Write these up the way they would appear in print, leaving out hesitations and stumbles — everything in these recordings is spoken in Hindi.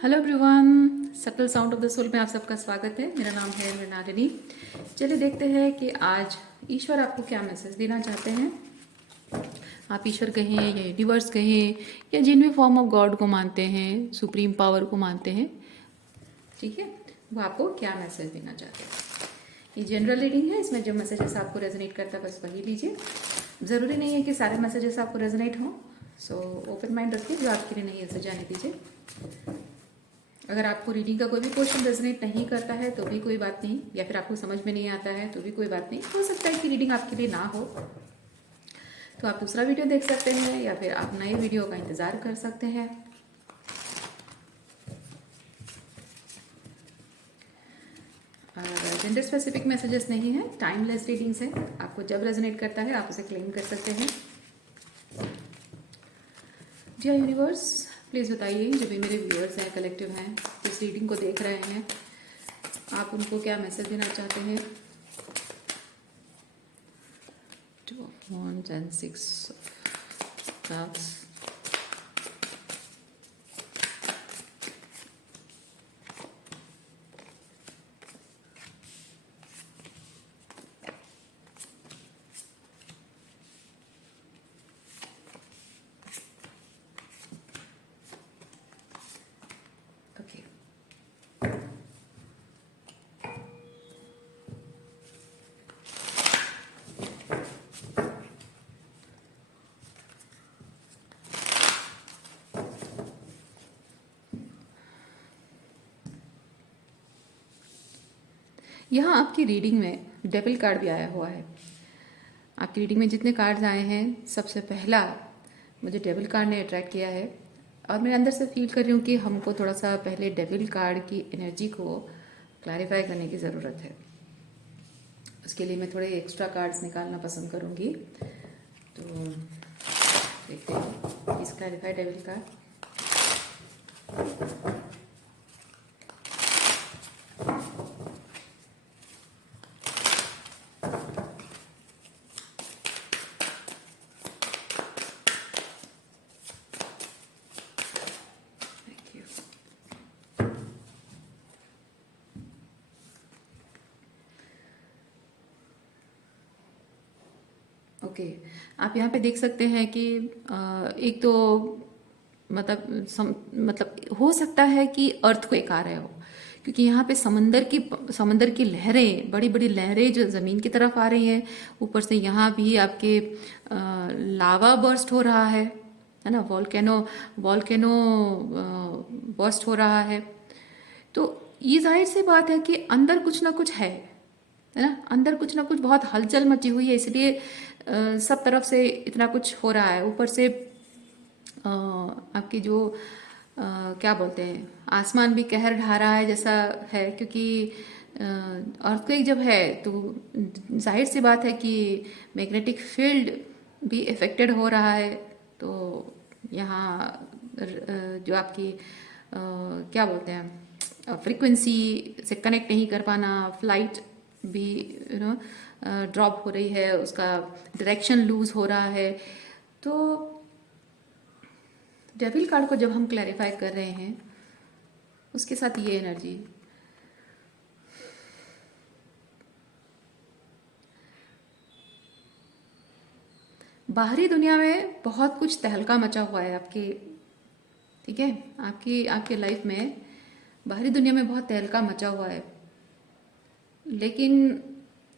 Hello everyone, subtle sound of the soul में आप सबका स्वागत है। मेरा नाम है मृणालिनी। चलिए देखते हैं कि आज ईश्वर आपको क्या मैसेज देना चाहते हैं। आप ईश्वर कहें या यूनिवर्स कहें या जिन भी फॉर्म ऑफ गॉड को मानते हैं, सुप्रीम पावर को मानते हैं, ठीक है, वो आपको क्या मैसेज देना चाहते हैं। ये जनरल रीडिंग है, इसमें जो मैसेजेस आपको रेजोनेट करता है बस वही लीजिए। ज़रूरी नहीं है कि सारे मैसेजेस आपको रेजोनेट हों, सो ओपन माइंड रखिए, जो आपके लिए नहीं है उसे जाने दीजिए। अगर आपको रीडिंग का कोई भी क्वेश्चन रेजोनेट नहीं करता है तो भी कोई बात नहीं, या फिर आपको समझ में नहीं आता है तो भी कोई बात नहीं। हो सकता है कि रीडिंग आपके लिए ना हो, तो आप दूसरा वीडियो देख सकते हैं या फिर आप नए वीडियो का इंतज़ार कर सकते हैं। और जेंडर स्पेसिफिक मैसेजेस नहीं है, टाइमलेस रीडिंग्स है। आपको जब रेजोनेट करता है आप उसे क्लेम कर सकते हैं। डियर यूनिवर्स, प्लीज़ बताइए, जो भी मेरे व्यूअर्स हैं, कलेक्टिव हैं, इस रीडिंग को देख रहे हैं, आप उनको क्या मैसेज देना चाहते हैं। Two of Wands and Six of Cups. Okay. यहाँ आपकी रीडिंग में डेविल कार्ड भी आया हुआ है। आपकी रीडिंग में जितने कार्ड्स आए हैं, सबसे पहला मुझे डेविल कार्ड ने अट्रैक्ट किया है, और मैं अंदर से फील कर रही हूँ कि हमको थोड़ा सा पहले डेविल कार्ड की एनर्जी को क्लैरिफाई करने की ज़रूरत है। उसके लिए मैं थोड़े एक्स्ट्रा कार्ड्स निकालना पसंद करूँगी। तो देखते हैं, please clarify devil card. Thank you. Okay, आप यहाँ पे देख सकते हैं कि एक तो मतलब हो सकता है कि अर्थक्वेक आ रहे हो, क्योंकि यहाँ पे समंदर की लहरें, बड़ी बड़ी लहरें जो ज़मीन की तरफ आ रही हैं। ऊपर से यहाँ भी आपके लावा बर्स्ट हो रहा है ना, वॉल्केनो वॉल्केनो बर्स्ट हो रहा है। तो ये जाहिर सी बात है कि अंदर कुछ ना कुछ है ना, अंदर कुछ ना कुछ बहुत हलचल मची हुई है, इसलिए सब तरफ से इतना कुछ हो रहा है। ऊपर से आपकी जो क्या बोलते हैं, आसमान भी कहर ढा रहा है जैसा है, क्योंकि अर्थक्वेक जब है तो जाहिर सी बात है कि मैग्नेटिक फील्ड भी इफेक्टेड हो रहा है। तो यहाँ जो आपकी क्या बोलते हैं, फ्रीक्वेंसी से कनेक्ट नहीं कर पाना, फ्लाइट भी ड्रॉप हो रही है, उसका डायरेक्शन लूज हो रहा है। तो डेविल कार्ड को जब हम क्लैरिफाई कर रहे हैं, उसके साथ ये एनर्जी, बाहरी दुनिया में बहुत कुछ तहलका मचा हुआ है आपके, ठीक है, आपकी आपके लाइफ में बाहरी दुनिया में बहुत तहलका मचा हुआ है। लेकिन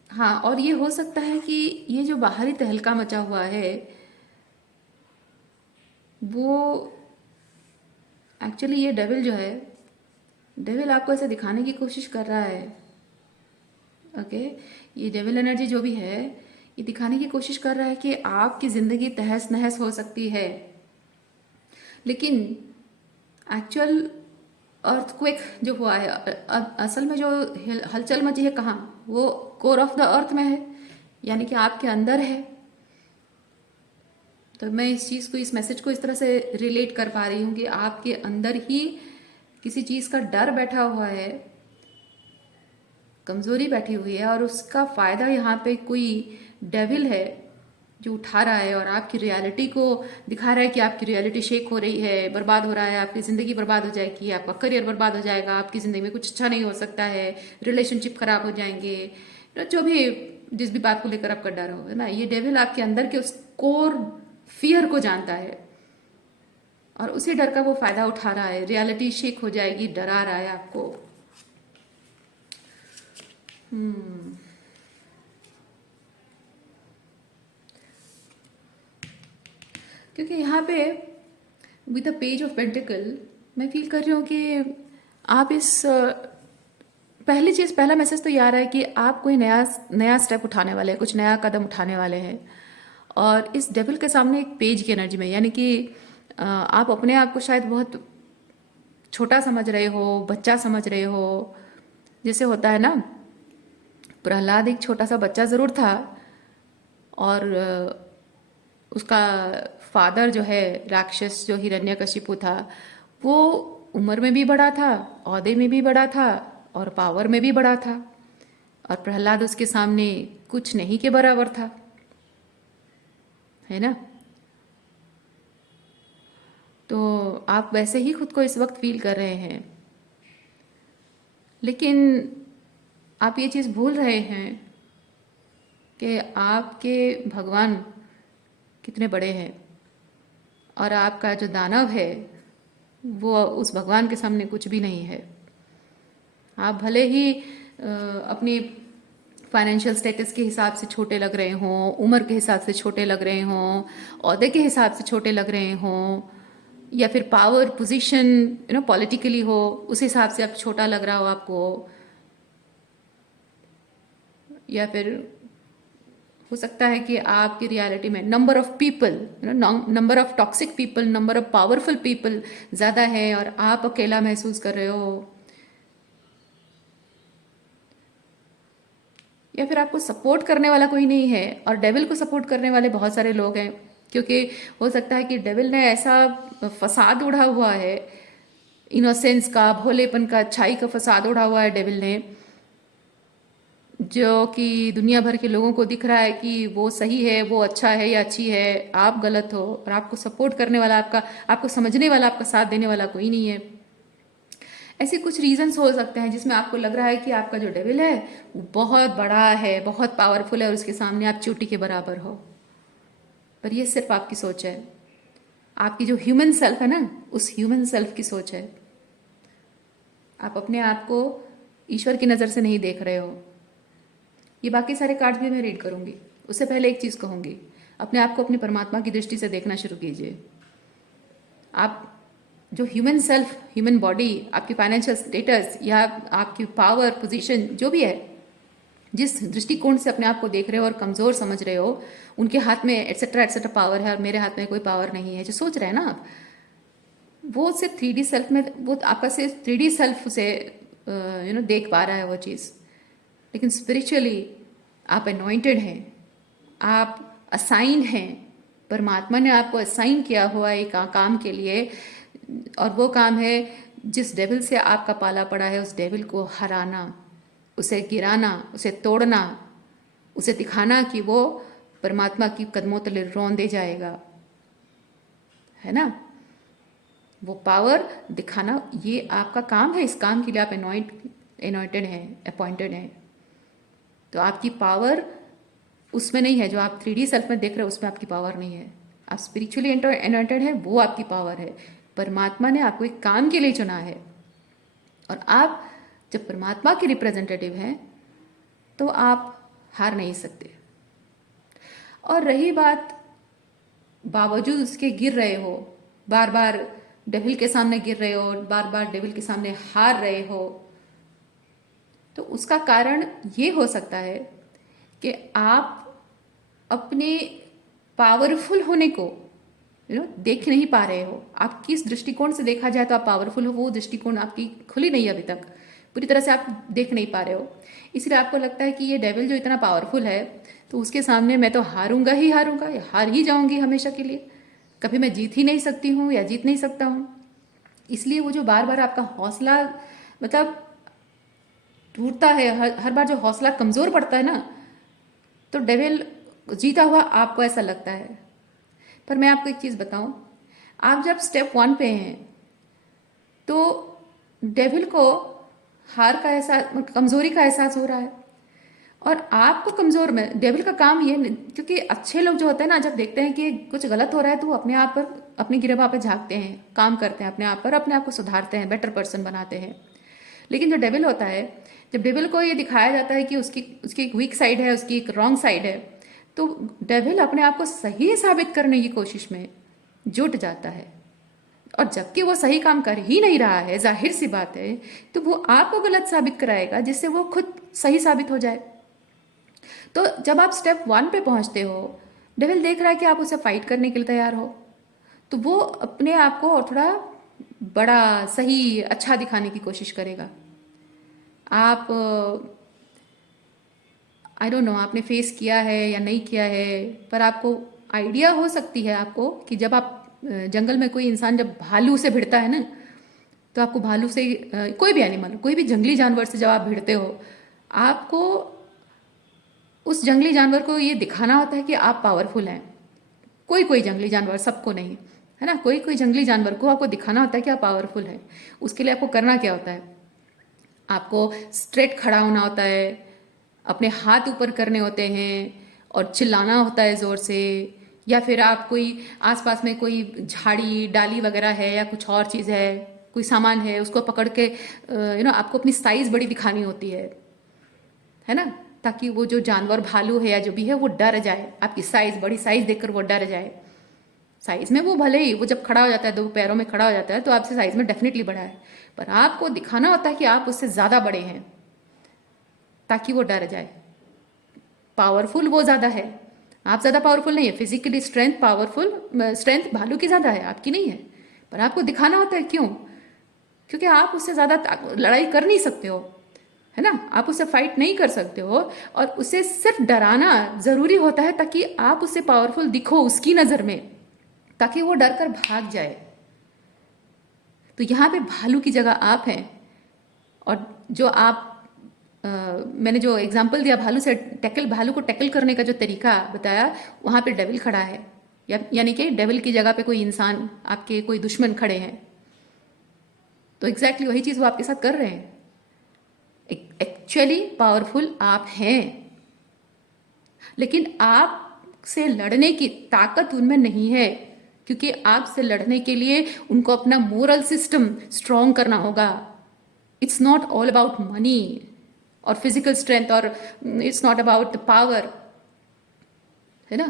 हाँ, और ये हो सकता है कि ये जो बाहरी तहलका मचा हुआ है वो एक्चुअली, ये डेविल जो है, डेविल आपको ऐसे दिखाने की कोशिश कर रहा है। ओके, ये डेविल एनर्जी जो भी है, ये दिखाने की कोशिश कर रहा है कि आपकी ज़िंदगी तहस नहस हो सकती है, लेकिन एक्चुअल अर्थक्वेक जो हुआ है, असल में जो हलचल मची है कहाँ, वो कोर ऑफ द अर्थ में है, यानी कि आपके अंदर है। तो मैं इस चीज़ को, इस मैसेज को इस तरह से रिलेट कर पा रही हूँ कि आपके अंदर ही किसी चीज़ का डर बैठा हुआ है, कमज़ोरी बैठी हुई है, और उसका फ़ायदा यहाँ पे कोई डेविल है जो उठा रहा है और आपकी रियलिटी को दिखा रहा है कि आपकी रियलिटी शेक हो रही है, बर्बाद हो रहा है, आपकी ज़िंदगी बर्बाद हो जाएगी, आपका करियर बर्बाद हो जाएगा, आपकी ज़िंदगी में कुछ अच्छा नहीं हो सकता है, रिलेशनशिप खराब हो जाएंगे, जो भी जिस भी बात को लेकर आपका डर हो, है ना, ये डेविल आपके अंदर के उस कोर फियर को जानता है और उसी डर का वो फायदा उठा रहा है। रियलिटी शेक हो जाएगी, डरा रहा है आपको। क्योंकि यहाँ पे with the page of pentacle मैं फील कर रही हूँ कि आप इस पहली चीज़, पहला मैसेज तो ये आ रहा है कि आप कोई नया नया स्टेप उठाने वाले हैं, कुछ नया कदम उठाने वाले हैं। और इस डेविल के सामने एक पेज की एनर्जी में, यानी कि आप अपने आप को शायद बहुत छोटा समझ रहे हो, बच्चा समझ रहे हो। जैसे होता है ना, प्रहलाद एक छोटा सा बच्चा ज़रूर था और उसका फादर जो है राक्षस, जो हिरण्यकशिपु था, वो उम्र में भी बड़ा था, ओहदे में भी बड़ा था और पावर में भी बड़ा था। और प्रहलाद उसके सामने कुछ नहीं के बराबर था, है ना। तो आप वैसे ही खुद को इस वक्त फील कर रहे हैं, लेकिन आप ये चीज़ भूल रहे हैं कि आपके भगवान कितने बड़े हैं और आपका जो दानव है वो उस भगवान के सामने कुछ भी नहीं है। आप भले ही अपनी फाइनेंशियल स्टेटस के हिसाब से छोटे लग रहे हों, उम्र के हिसाब से छोटे लग रहे हों, ओहदे के हिसाब से छोटे लग रहे हों, या फिर पावर पोजीशन पॉलिटिकली हो, उस हिसाब से आप छोटा लग रहा हो आपको, या फिर हो सकता है कि आपकी रियलिटी में number of people, number of toxic people, number of powerful people ज़्यादा है और आप अकेला महसूस कर रहे हो, या फिर आपको सपोर्ट करने वाला कोई नहीं है और डेविल को सपोर्ट करने वाले बहुत सारे लोग हैं। क्योंकि हो सकता है कि डेविल ने ऐसा फसाद उड़ा हुआ है, इनोसेंस का, भोलेपन का, अच्छाई का फसाद उड़ा हुआ है डेविल ने, जो कि दुनिया भर के लोगों को दिख रहा है कि वो सही है, वो अच्छा है या अच्छी है, आप गलत हो, और आपको सपोर्ट करने वाला, आपको समझने वाला, आपका साथ देने वाला कोई नहीं है। ऐसे कुछ रीजंस हो सकते हैं जिसमें आपको लग रहा है कि आपका जो डेविल है वो बहुत बड़ा है, बहुत पावरफुल है और उसके सामने आप चोटी के बराबर हो। पर ये सिर्फ आपकी सोच है, आपकी जो ह्यूमन सेल्फ है ना, उस ह्यूमन सेल्फ की सोच है। आप अपने आप को ईश्वर की नज़र से नहीं देख रहे हो। ये बाकी सारे कार्ड भी मैं रीड करूंगी, उससे पहले एक चीज़ कहूंगी, अपने आप को अपनी परमात्मा की दृष्टि से देखना शुरू कीजिए। आप जो ह्यूमन सेल्फ, ह्यूमन बॉडी, आपकी फाइनेंशियल स्टेटस या आपकी पावर पोजीशन जो भी है, जिस दृष्टिकोण से अपने आप को देख रहे हो और कमज़ोर समझ रहे हो, उनके हाथ में एटसेट्रा पावर है और मेरे हाथ में कोई पावर नहीं है, जो सोच रहे हैं ना आप, वो सिर्फ 3D सेल्फ में, वो आपका सिर्फ 3D सेल्फ से देख पा रहा है वो चीज़। लेकिन स्पिरिचुअली आप अनॉइंटेड हैं, आप असाइंड हैं, परमात्मा ने आपको असाइन किया हुआ एक काम के लिए, और वो काम है जिस डेविल से आपका पाला पड़ा है उस डेविल को हराना, उसे गिराना, उसे तोड़ना, उसे दिखाना कि वो परमात्मा की कदमों तले रौंदे जाएगा, है ना। वो पावर दिखाना, ये आपका काम है। इस काम के लिए आप अनॉइंटेड हैं, अपॉइंटेड हैं। तो आपकी पावर उसमें नहीं है जो आप 3D सेल्फ में देख रहे हो, उसमें आपकी पावर नहीं है। आप स्पिरिचुअली अनॉइंटेड है, वो आपकी पावर है। परमात्मा ने आपको एक काम के लिए चुना है और आप जब परमात्मा के रिप्रेजेंटेटिव हैं तो आप हार नहीं सकते। और रही बात, बावजूद उसके गिर रहे हो, बार बार डेविल के सामने गिर रहे हो, बार बार डेविल के सामने हार रहे हो, तो उसका कारण ये हो सकता है कि आप अपने पावरफुल होने को देख नहीं पा रहे हो। आप किस दृष्टिकोण से देखा जाए तो आप पावरफुल हो, वो दृष्टिकोण आपकी खुली नहीं है अभी तक, पूरी तरह से आप देख नहीं पा रहे हो। इसलिए आपको लगता है कि ये डेविल जो इतना पावरफुल है तो उसके सामने मैं तो हारूंगा ही हारूंगा, या हार ही जाऊंगी हमेशा के लिए, कभी मैं जीत ही नहीं सकती हूँ या जीत नहीं सकता हूँ। इसलिए वो जो बार बार आपका हौसला मतलब टूटता है, हर बार जो हौसला कमज़ोर पड़ता है ना, तो डेविल जीता हुआ आपको ऐसा लगता है। पर मैं आपको एक चीज़ बताऊं, आप जब स्टेप 1 पे हैं तो डेविल को हार का एहसास, कमजोरी का एहसास हो रहा है, और आपको कमजोर में डेविल का काम ये, क्योंकि अच्छे लोग जो होते हैं ना, जब देखते हैं कि कुछ गलत हो रहा है तो वो अपने आप पर, अपनी गिरबान पे झांकते हैं, काम करते हैं अपने आप पर, अपने आप को सुधारते हैं, बेटर पर्सन बनाते हैं। लेकिन जो डेविल होता है, जब डेविल को ये दिखाया जाता है कि उसकी उसकी एक वीक साइड है, उसकी एक रॉन्ग साइड है, तो डेविल अपने आप को सही साबित करने की कोशिश में जुट जाता है। और जबकि वो सही काम कर ही नहीं रहा है, जाहिर सी बात है, तो वो आपको गलत साबित कराएगा जिससे वो खुद सही साबित हो जाए। तो जब आप स्टेप 1 पे पहुंचते हो, डेविल देख रहा है कि आप उसे फाइट करने के लिए तैयार हो, तो वो अपने आप को और थोड़ा बड़ा, सही, अच्छा दिखाने की कोशिश करेगा। आप, आई डोंट नो आपने फेस किया है या नहीं किया है, पर आपको आइडिया हो सकती है आपको कि जब आप जंगल में कोई इंसान जब भालू से भिड़ता है ना, तो आपको भालू से, कोई भी एनिमल, कोई भी जंगली जानवर से जब आप भिड़ते हो, आपको उस जंगली जानवर को ये दिखाना होता है कि आप पावरफुल हैं। कोई कोई जंगली जानवर, सबको नहीं, है ना, कोई कोई जंगली जानवर को आपको दिखाना होता है कि आप पावरफुल हैं। उसके लिए आपको करना क्या होता है, आपको स्ट्रेट खड़ा होना होता है, अपने हाथ ऊपर करने होते हैं और चिल्लाना होता है ज़ोर से, या फिर आप कोई आसपास में कोई झाड़ी डाली वगैरह है या कुछ और चीज़ है, कोई सामान है, उसको पकड़ के आपको अपनी साइज़ बड़ी दिखानी होती है ना, ताकि वो जो जानवर, भालू है या जो भी है, वो डर जाए, आपकी साइज़, बड़ी साइज़ देखकर वो डर जाए। साइज़ में वो भले ही, वो जब खड़ा हो जाता है, दो पैरों में खड़ा हो जाता है, तो आपसे साइज़ में डेफिनेटली बड़ा है, पर आपको दिखाना होता है कि आप उससे ज़्यादा बड़े हैं, ताकि वो डर जाए। पावरफुल वो ज़्यादा है, आप ज़्यादा पावरफुल नहीं है। फिजिकली स्ट्रेंथ, पावरफुल स्ट्रेंथ भालू की ज़्यादा है, आपकी नहीं है, पर आपको दिखाना होता है। क्यों? क्योंकि आप उससे ज़्यादा लड़ाई कर नहीं सकते हो, है ना, आप उससे फाइट नहीं कर सकते हो, और उसे सिर्फ डराना ज़रूरी होता है ताकि आप उससे पावरफुल दिखो उसकी नज़र में, ताकि वो डर कर भाग जाए। तो यहाँ पे भालू की जगह आप हैं, और जो आप मैंने जो एग्जाम्पल दिया भालू से टैकल, भालू को टैकल करने का जो तरीका बताया, वहाँ पे डेविल खड़ा है, यानी कि डेविल की जगह पे कोई इंसान, आपके कोई दुश्मन खड़े हैं, तो एग्जैक्टली वही चीज़ वो आपके साथ कर रहे हैं। एक्चुअली पावरफुल आप हैं, लेकिन आपसे लड़ने की ताकत उनमें नहीं है, क्योंकि आपसे लड़ने के लिए उनको अपना मोरल सिस्टम स्ट्रॉन्ग करना होगा। It's not all about money और फिजिकल स्ट्रेंथ, और इट्स नॉट अबाउट पावर, है ना,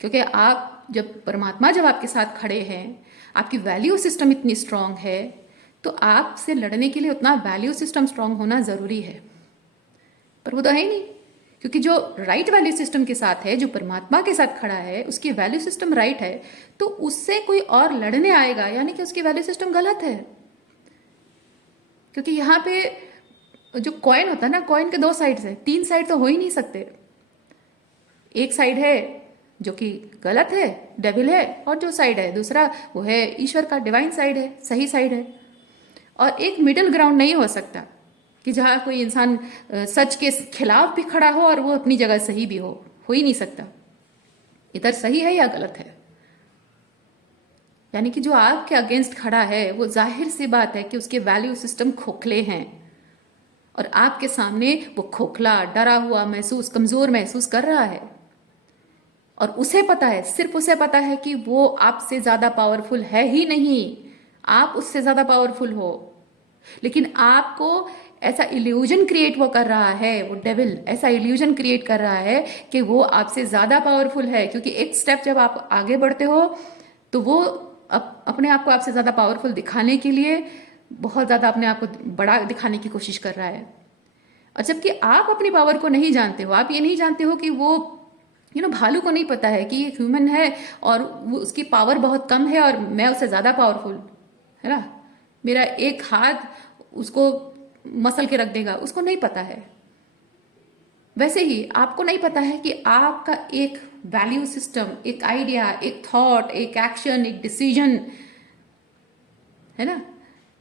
क्योंकि आप जब परमात्मा जब आपके साथ खड़े हैं, आपकी वैल्यू सिस्टम इतनी स्ट्रांग है, तो आपसे लड़ने के लिए उतना वैल्यू सिस्टम स्ट्रांग होना ज़रूरी है। पर वो तो है ही नहीं, क्योंकि जो राइट वैल्यू सिस्टम के साथ है, जो परमात्मा के साथ खड़ा है, उसकी वैल्यू सिस्टम राइट है, तो उससे कोई और लड़ने आएगा, यानी कि उसकी वैल्यू सिस्टम गलत है। क्योंकि यहाँ पे जो कॉइन होता है ना, कॉइन के दो साइड्स है, तीन साइड तो हो ही नहीं सकते। एक साइड है जो कि गलत है, डेविल है, और जो साइड है दूसरा, वो है ईश्वर का डिवाइन साइड है, सही साइड है। और एक मिडिल ग्राउंड नहीं हो सकता कि जहाँ कोई इंसान सच के खिलाफ भी खड़ा हो और वो अपनी जगह सही भी हो ही नहीं सकता। इधर सही है या गलत है, यानी कि जो आपके अगेंस्ट खड़ा है, वो जाहिर सी बात है कि उसके वैल्यू सिस्टम खोखले हैं, और आपके सामने वो खोखला, डरा हुआ महसूस, कमजोर महसूस कर रहा है। और उसे पता है, सिर्फ उसे पता है कि वो आपसे ज्यादा पावरफुल है ही नहीं, आप उससे ज्यादा पावरफुल हो। लेकिन आपको ऐसा इल्यूजन क्रिएट वो कर रहा है, वो डेविल ऐसा इल्यूजन क्रिएट कर रहा है कि वो आपसे ज्यादा पावरफुल है, क्योंकि एक स्टेप जब आप आगे बढ़ते हो, तो वो अपने आप को आपसे ज्यादा पावरफुल दिखाने के लिए बहुत ज्यादा अपने आप को बड़ा दिखाने की कोशिश कर रहा है। और जबकि आप अपनी पावर को नहीं जानते हो, आप ये नहीं जानते हो कि वो भालू को नहीं पता है कि ये ह्यूमन है और वो उसकी पावर बहुत कम है और मैं उससे ज़्यादा पावरफुल, है ना, मेरा एक हाथ उसको मसल के रख देगा, उसको नहीं पता है। वैसे ही आपको नहीं पता है कि आपका एक वैल्यू सिस्टम, एक आइडिया, एक थॉट, एक एक्शन, एक डिसीजन, है ना,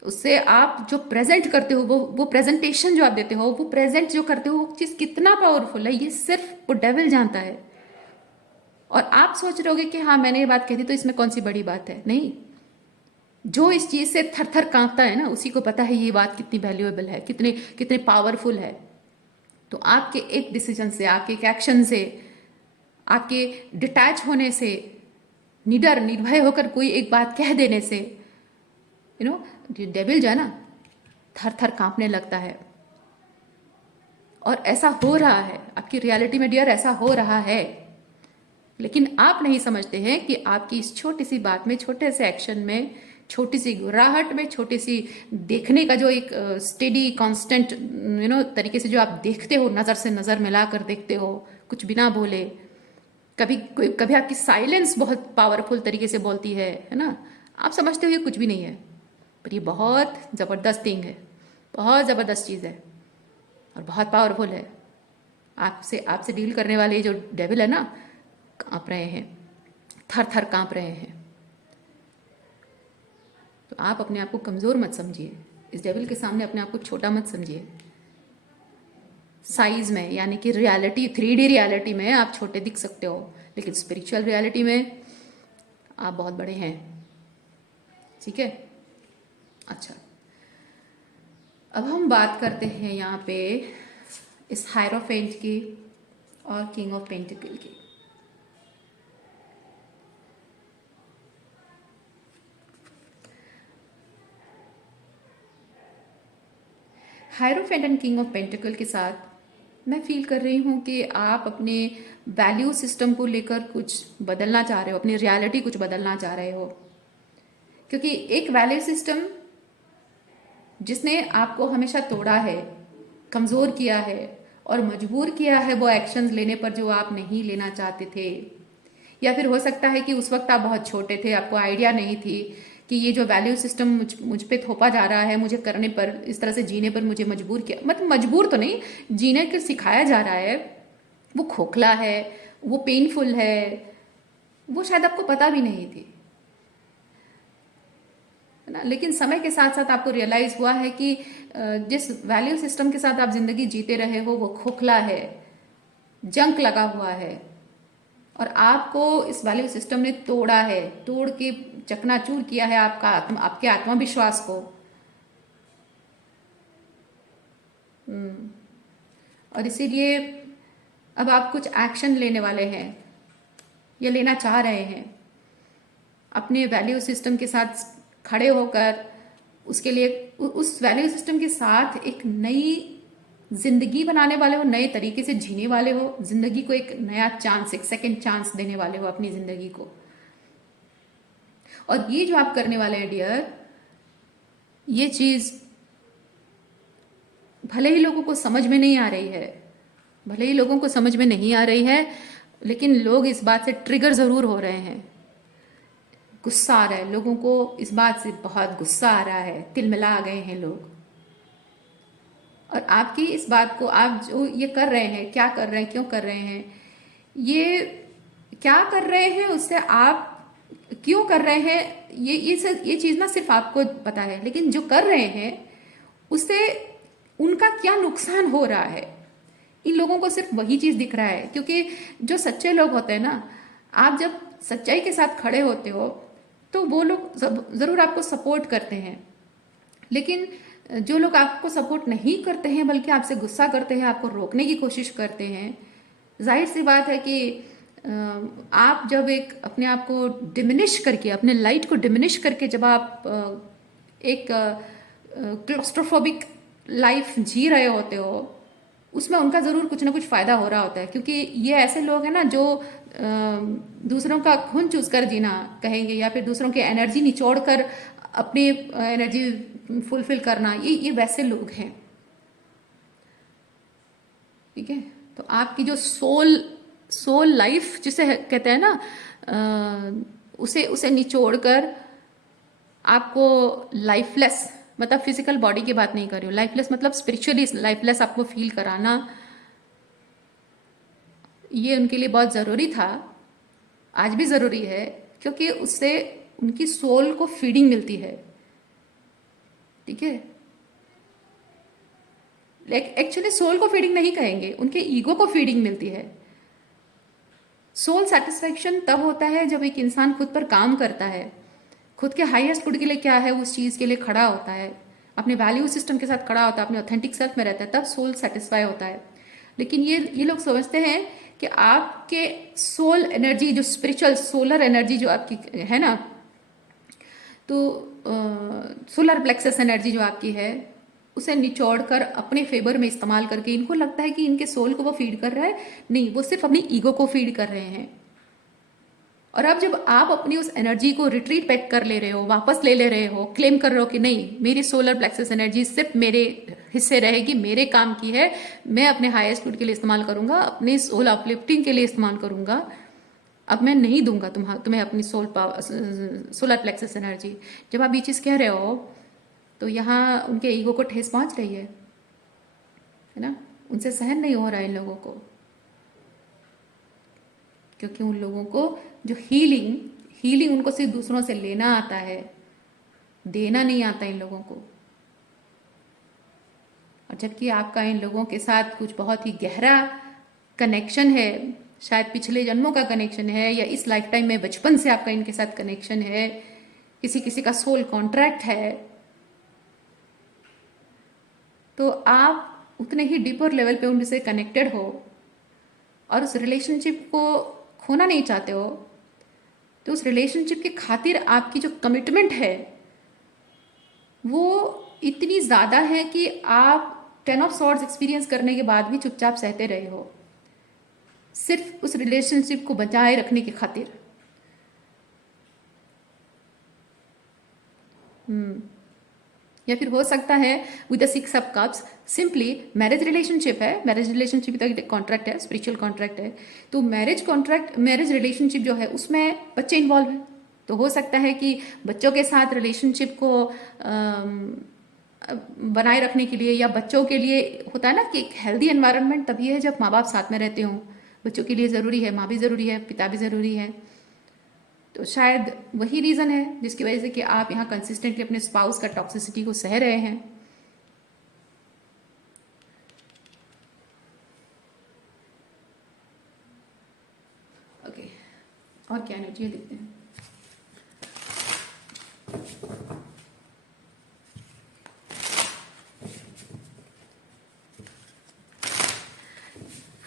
उससे आप जो प्रेजेंट करते हो, वो प्रेजेंटेशन जो आप देते हो, वो प्रेजेंट जो करते हो, वो चीज़ कितना पावरफुल है, ये सिर्फ वो डेविल जानता है। और आप सोच रहे होगे कि हाँ मैंने ये बात कह दी तो इसमें कौन सी बड़ी बात है। नहीं, जो इस चीज से थर थर कांपता है ना, उसी को पता है ये बात कितनी वैल्यूएबल है, कितने कितने पावरफुल है। तो आपके एक डिसीजन से, आपके एक एक्शन से, आपके डिटैच होने से, निडर निर्भय होकर कोई एक बात कह देने से, डेविल जो है ना थर थर कांपने लगता है। और ऐसा हो रहा है आपकी रियलिटी में डियर, ऐसा हो रहा है। लेकिन आप नहीं समझते हैं कि आपकी इस छोटी सी बात में, छोटे से एक्शन में, छोटी सी घुराहट में, छोटी सी देखने का जो एक स्टेडी कांस्टेंट तरीके से जो आप देखते हो, नज़र से नज़र मिलाकर देखते हो, कुछ बिना बोले, कभी आपकी साइलेंस बहुत पावरफुल तरीके से बोलती है ना। आप समझते हो ये कुछ भी नहीं है, पर ये बहुत ज़बरदस्त थिंग है, बहुत ज़बरदस्त चीज़ है और बहुत पावरफुल है। आपसे डील करने वाले जो डेविल है ना, कांप रहे हैं, थर थर कांप रहे हैं। तो आप अपने आप को कमज़ोर मत समझिए, इस डेविल के सामने अपने आप को छोटा मत समझिए। साइज में, यानी कि रियलिटी, 3D रियलिटी में आप छोटे दिख सकते हो, लेकिन स्पिरिचुअल रियलिटी में आप बहुत बड़े हैं। ठीक है, अच्छा, अब हम बात करते हैं यहाँ पे इस हायरोफेंट की और किंग ऑफ पेंटिकल की। Hierophant and king of pentacle के साथ मैं फील कर रही हूँ कि आप अपने वैल्यू सिस्टम को लेकर कुछ बदलना चाह रहे हो, अपनी रियलिटी कुछ बदलना चाह रहे हो। क्योंकि एक वैल्यू सिस्टम जिसने आपको हमेशा तोड़ा है, कमज़ोर किया है और मजबूर किया है वो एक्शंस लेने पर जो आप नहीं लेना चाहते थे, या फिर हो सकता है कि उस वक्त आप बहुत छोटे थे, आपको आइडिया नहीं थी कि ये जो वैल्यू सिस्टम मुझ पे थोपा जा रहा है, मुझे करने पर, इस तरह से जीने पर मुझे मजबूर किया, मतलब मजबूर तो नहीं, जीने के सिखाया जा रहा है, वो खोखला है, वो पेनफुल है, वो शायद आपको पता भी नहीं थी, है ना। लेकिन समय के साथ साथ आपको रियलाइज हुआ है कि जिस वैल्यू सिस्टम के साथ आप जिंदगी जीते रहे हो वो खोखला है, जंक लगा हुआ है, और आपको इस वैल्यू सिस्टम ने तोड़ा है, तोड़ के चकनाचूर किया है आपके आत्मविश्वास को। और इसीलिए अब आप कुछ एक्शन लेने वाले हैं या लेना चाह रहे हैं, अपने वैल्यू सिस्टम के साथ खड़े होकर उसके लिए, उस वैल्यू सिस्टम के साथ एक नई जिंदगी बनाने वाले हो, नए तरीके से जीने वाले हो, जिंदगी को एक नया चांस, एक सेकंड चांस देने वाले हो अपनी जिंदगी को। और ये जो आप करने वाले हैं डियर, ये चीज भले ही लोगों को समझ में नहीं आ रही है, भले ही लोगों को समझ में नहीं आ रही है, लेकिन लोग इस बात से ट्रिगर जरूर हो रहे हैं, गुस्सा आ रहा है लोगों को, इस बात से बहुत गुस्सा आ रहा है, तिलमिला आ गए हैं लोग। और आपकी इस बात को, आप जो ये कर रहे हैं, क्या कर रहे हैं, क्यों कर रहे हैं, ये क्या कर रहे हैं, उससे आप क्यों कर रहे हैं, ये चीज़ ना सिर्फ आपको पता है, लेकिन जो कर रहे हैं उससे उनका क्या नुकसान हो रहा है, इन लोगों को सिर्फ वही चीज़ दिख रहा है। क्योंकि जो सच्चे लोग होते हैं ना, आप जब सच्चाई के साथ खड़े होते हो तो वो लोग ज़रूर आपको सपोर्ट करते हैं, लेकिन जो लोग आपको सपोर्ट नहीं करते हैं बल्कि आपसे गुस्सा करते हैं, आपको रोकने की कोशिश करते हैं, जाहिर सी बात है कि आप जब एक अपने आप को डिमिनिश करके, अपने लाइट को डिमिनिश करके जब आप एक क्लोस्ट्रोफोबिक लाइफ जी रहे होते हो, उसमें उनका ज़रूर कुछ ना कुछ फ़ायदा हो रहा होता है। क्योंकि ये ऐसे लोग हैं ना जो दूसरों का खून चूस कर जीना कहेंगे, या फिर दूसरों की एनर्जी निचोड़ कर अपनी एनर्जी फुलफिल करना, ये वैसे लोग हैं। ठीक है, तो आपकी जो सोल लाइफ जिसे कहते हैं ना, उसे निचोड़ कर आपको लाइफलेस, मतलब फिजिकल बॉडी की बात नहीं कर रही हूँ, लाइफलेस मतलब स्पिरिचुअली लाइफलेस आपको फील कराना, ये उनके लिए बहुत ज़रूरी था, आज भी ज़रूरी है, क्योंकि उससे उनकी सोल को फीडिंग मिलती है। ठीक है, एक्चुअली सोल को फीडिंग नहीं कहेंगे, उनके ईगो को फीडिंग मिलती है। सोल सेटिस्फैक्शन तब होता है जब एक इंसान खुद पर काम करता है, खुद के हाईएस्ट गुड के लिए क्या है उस चीज़ के लिए खड़ा होता है, अपने वैल्यू सिस्टम के साथ खड़ा होता है, अपने ऑथेंटिक सेल्फ में रहता है, तब सोल सेटिस्फाई होता है। लेकिन ये लोग समझते हैं कि आपके सोल एनर्जी, जो स्पिरिचुअल सोलर एनर्जी जो आपकी है ना, तो सोलर प्लेक्सस एनर्जी जो आपकी है, उसे निचोड़ कर अपने फेवर में इस्तेमाल करके इनको लगता है कि इनके सोल को वो फीड कर रहा है। नहीं, वो सिर्फ अपनी ईगो को फीड कर रहे हैं। और अब जब आप अपनी उस एनर्जी को रिट्रीट बैक कर ले रहे हो, वापस ले रहे हो, क्लेम कर रहे हो कि नहीं, मेरी सोलर प्लेक्सस एनर्जी सिर्फ मेरे हिस्से रहेगी, मेरे काम की है, मैं अपने हाईएस्ट गुड के लिए इस्तेमाल करूंगा, अपनी सोल अपलिफ्टिंग के लिए इस्तेमाल करूंगा, अब मैं नहीं दूंगा तुम्हें अपनी सोलर प्लेक्सस एनर्जी। जब आप ये चीज़ कह रहे हो तो यहाँ उनके ईगो को ठेस पहुंच रही है ना, उनसे सहन नहीं हो रहा है इन लोगों को, क्योंकि उन लोगों को जो हीलिंग उनको सिर्फ दूसरों से लेना आता है, देना नहीं आता इन लोगों को। और जबकि आपका इन लोगों के साथ कुछ बहुत ही गहरा कनेक्शन है, शायद पिछले जन्मों का कनेक्शन है, या इस लाइफ टाइम में बचपन से आपका इनके साथ कनेक्शन है, किसी किसी का सोल कॉन्ट्रैक्ट है, तो आप उतने ही डीपर लेवल पे उनसे कनेक्टेड हो और उस रिलेशनशिप को खोना नहीं चाहते हो, तो उस रिलेशनशिप की खातिर आपकी जो कमिटमेंट है वो इतनी ज़्यादा है कि आप 10 ऑफ सॉर्ड्स एक्सपीरियंस करने के बाद भी चुपचाप सहते रहे हो, सिर्फ उस रिलेशनशिप को बचाए रखने की खातिर। या फिर हो सकता है with the 6 of cups, simply marriage relationship है, मैरिज रिलेशनशिप एक कॉन्ट्रैक्ट है, स्पिरिचुअल कॉन्ट्रैक्ट है, तो मैरिज रिलेशनशिप जो है उसमें बच्चे इन्वॉल्व हैं। तो हो सकता है कि बच्चों के साथ रिलेशनशिप को बनाए रखने के लिए, या बच्चों के लिए होता है ना कि एक हेल्दी एनवायरनमेंट तभी है जब माँ बाप साथ में रहते हों। बच्चों के लिए ज़रूरी है, माँ भी ज़रूरी है, पिता भी ज़रूरी है। तो शायद वही रीज़न है जिसकी वजह से कि आप यहाँ कंसिस्टेंटली अपने स्पाउस का टॉक्सिसिटी को सह रहे हैं। ओके, और क्या एनर्जी है देखते हैं।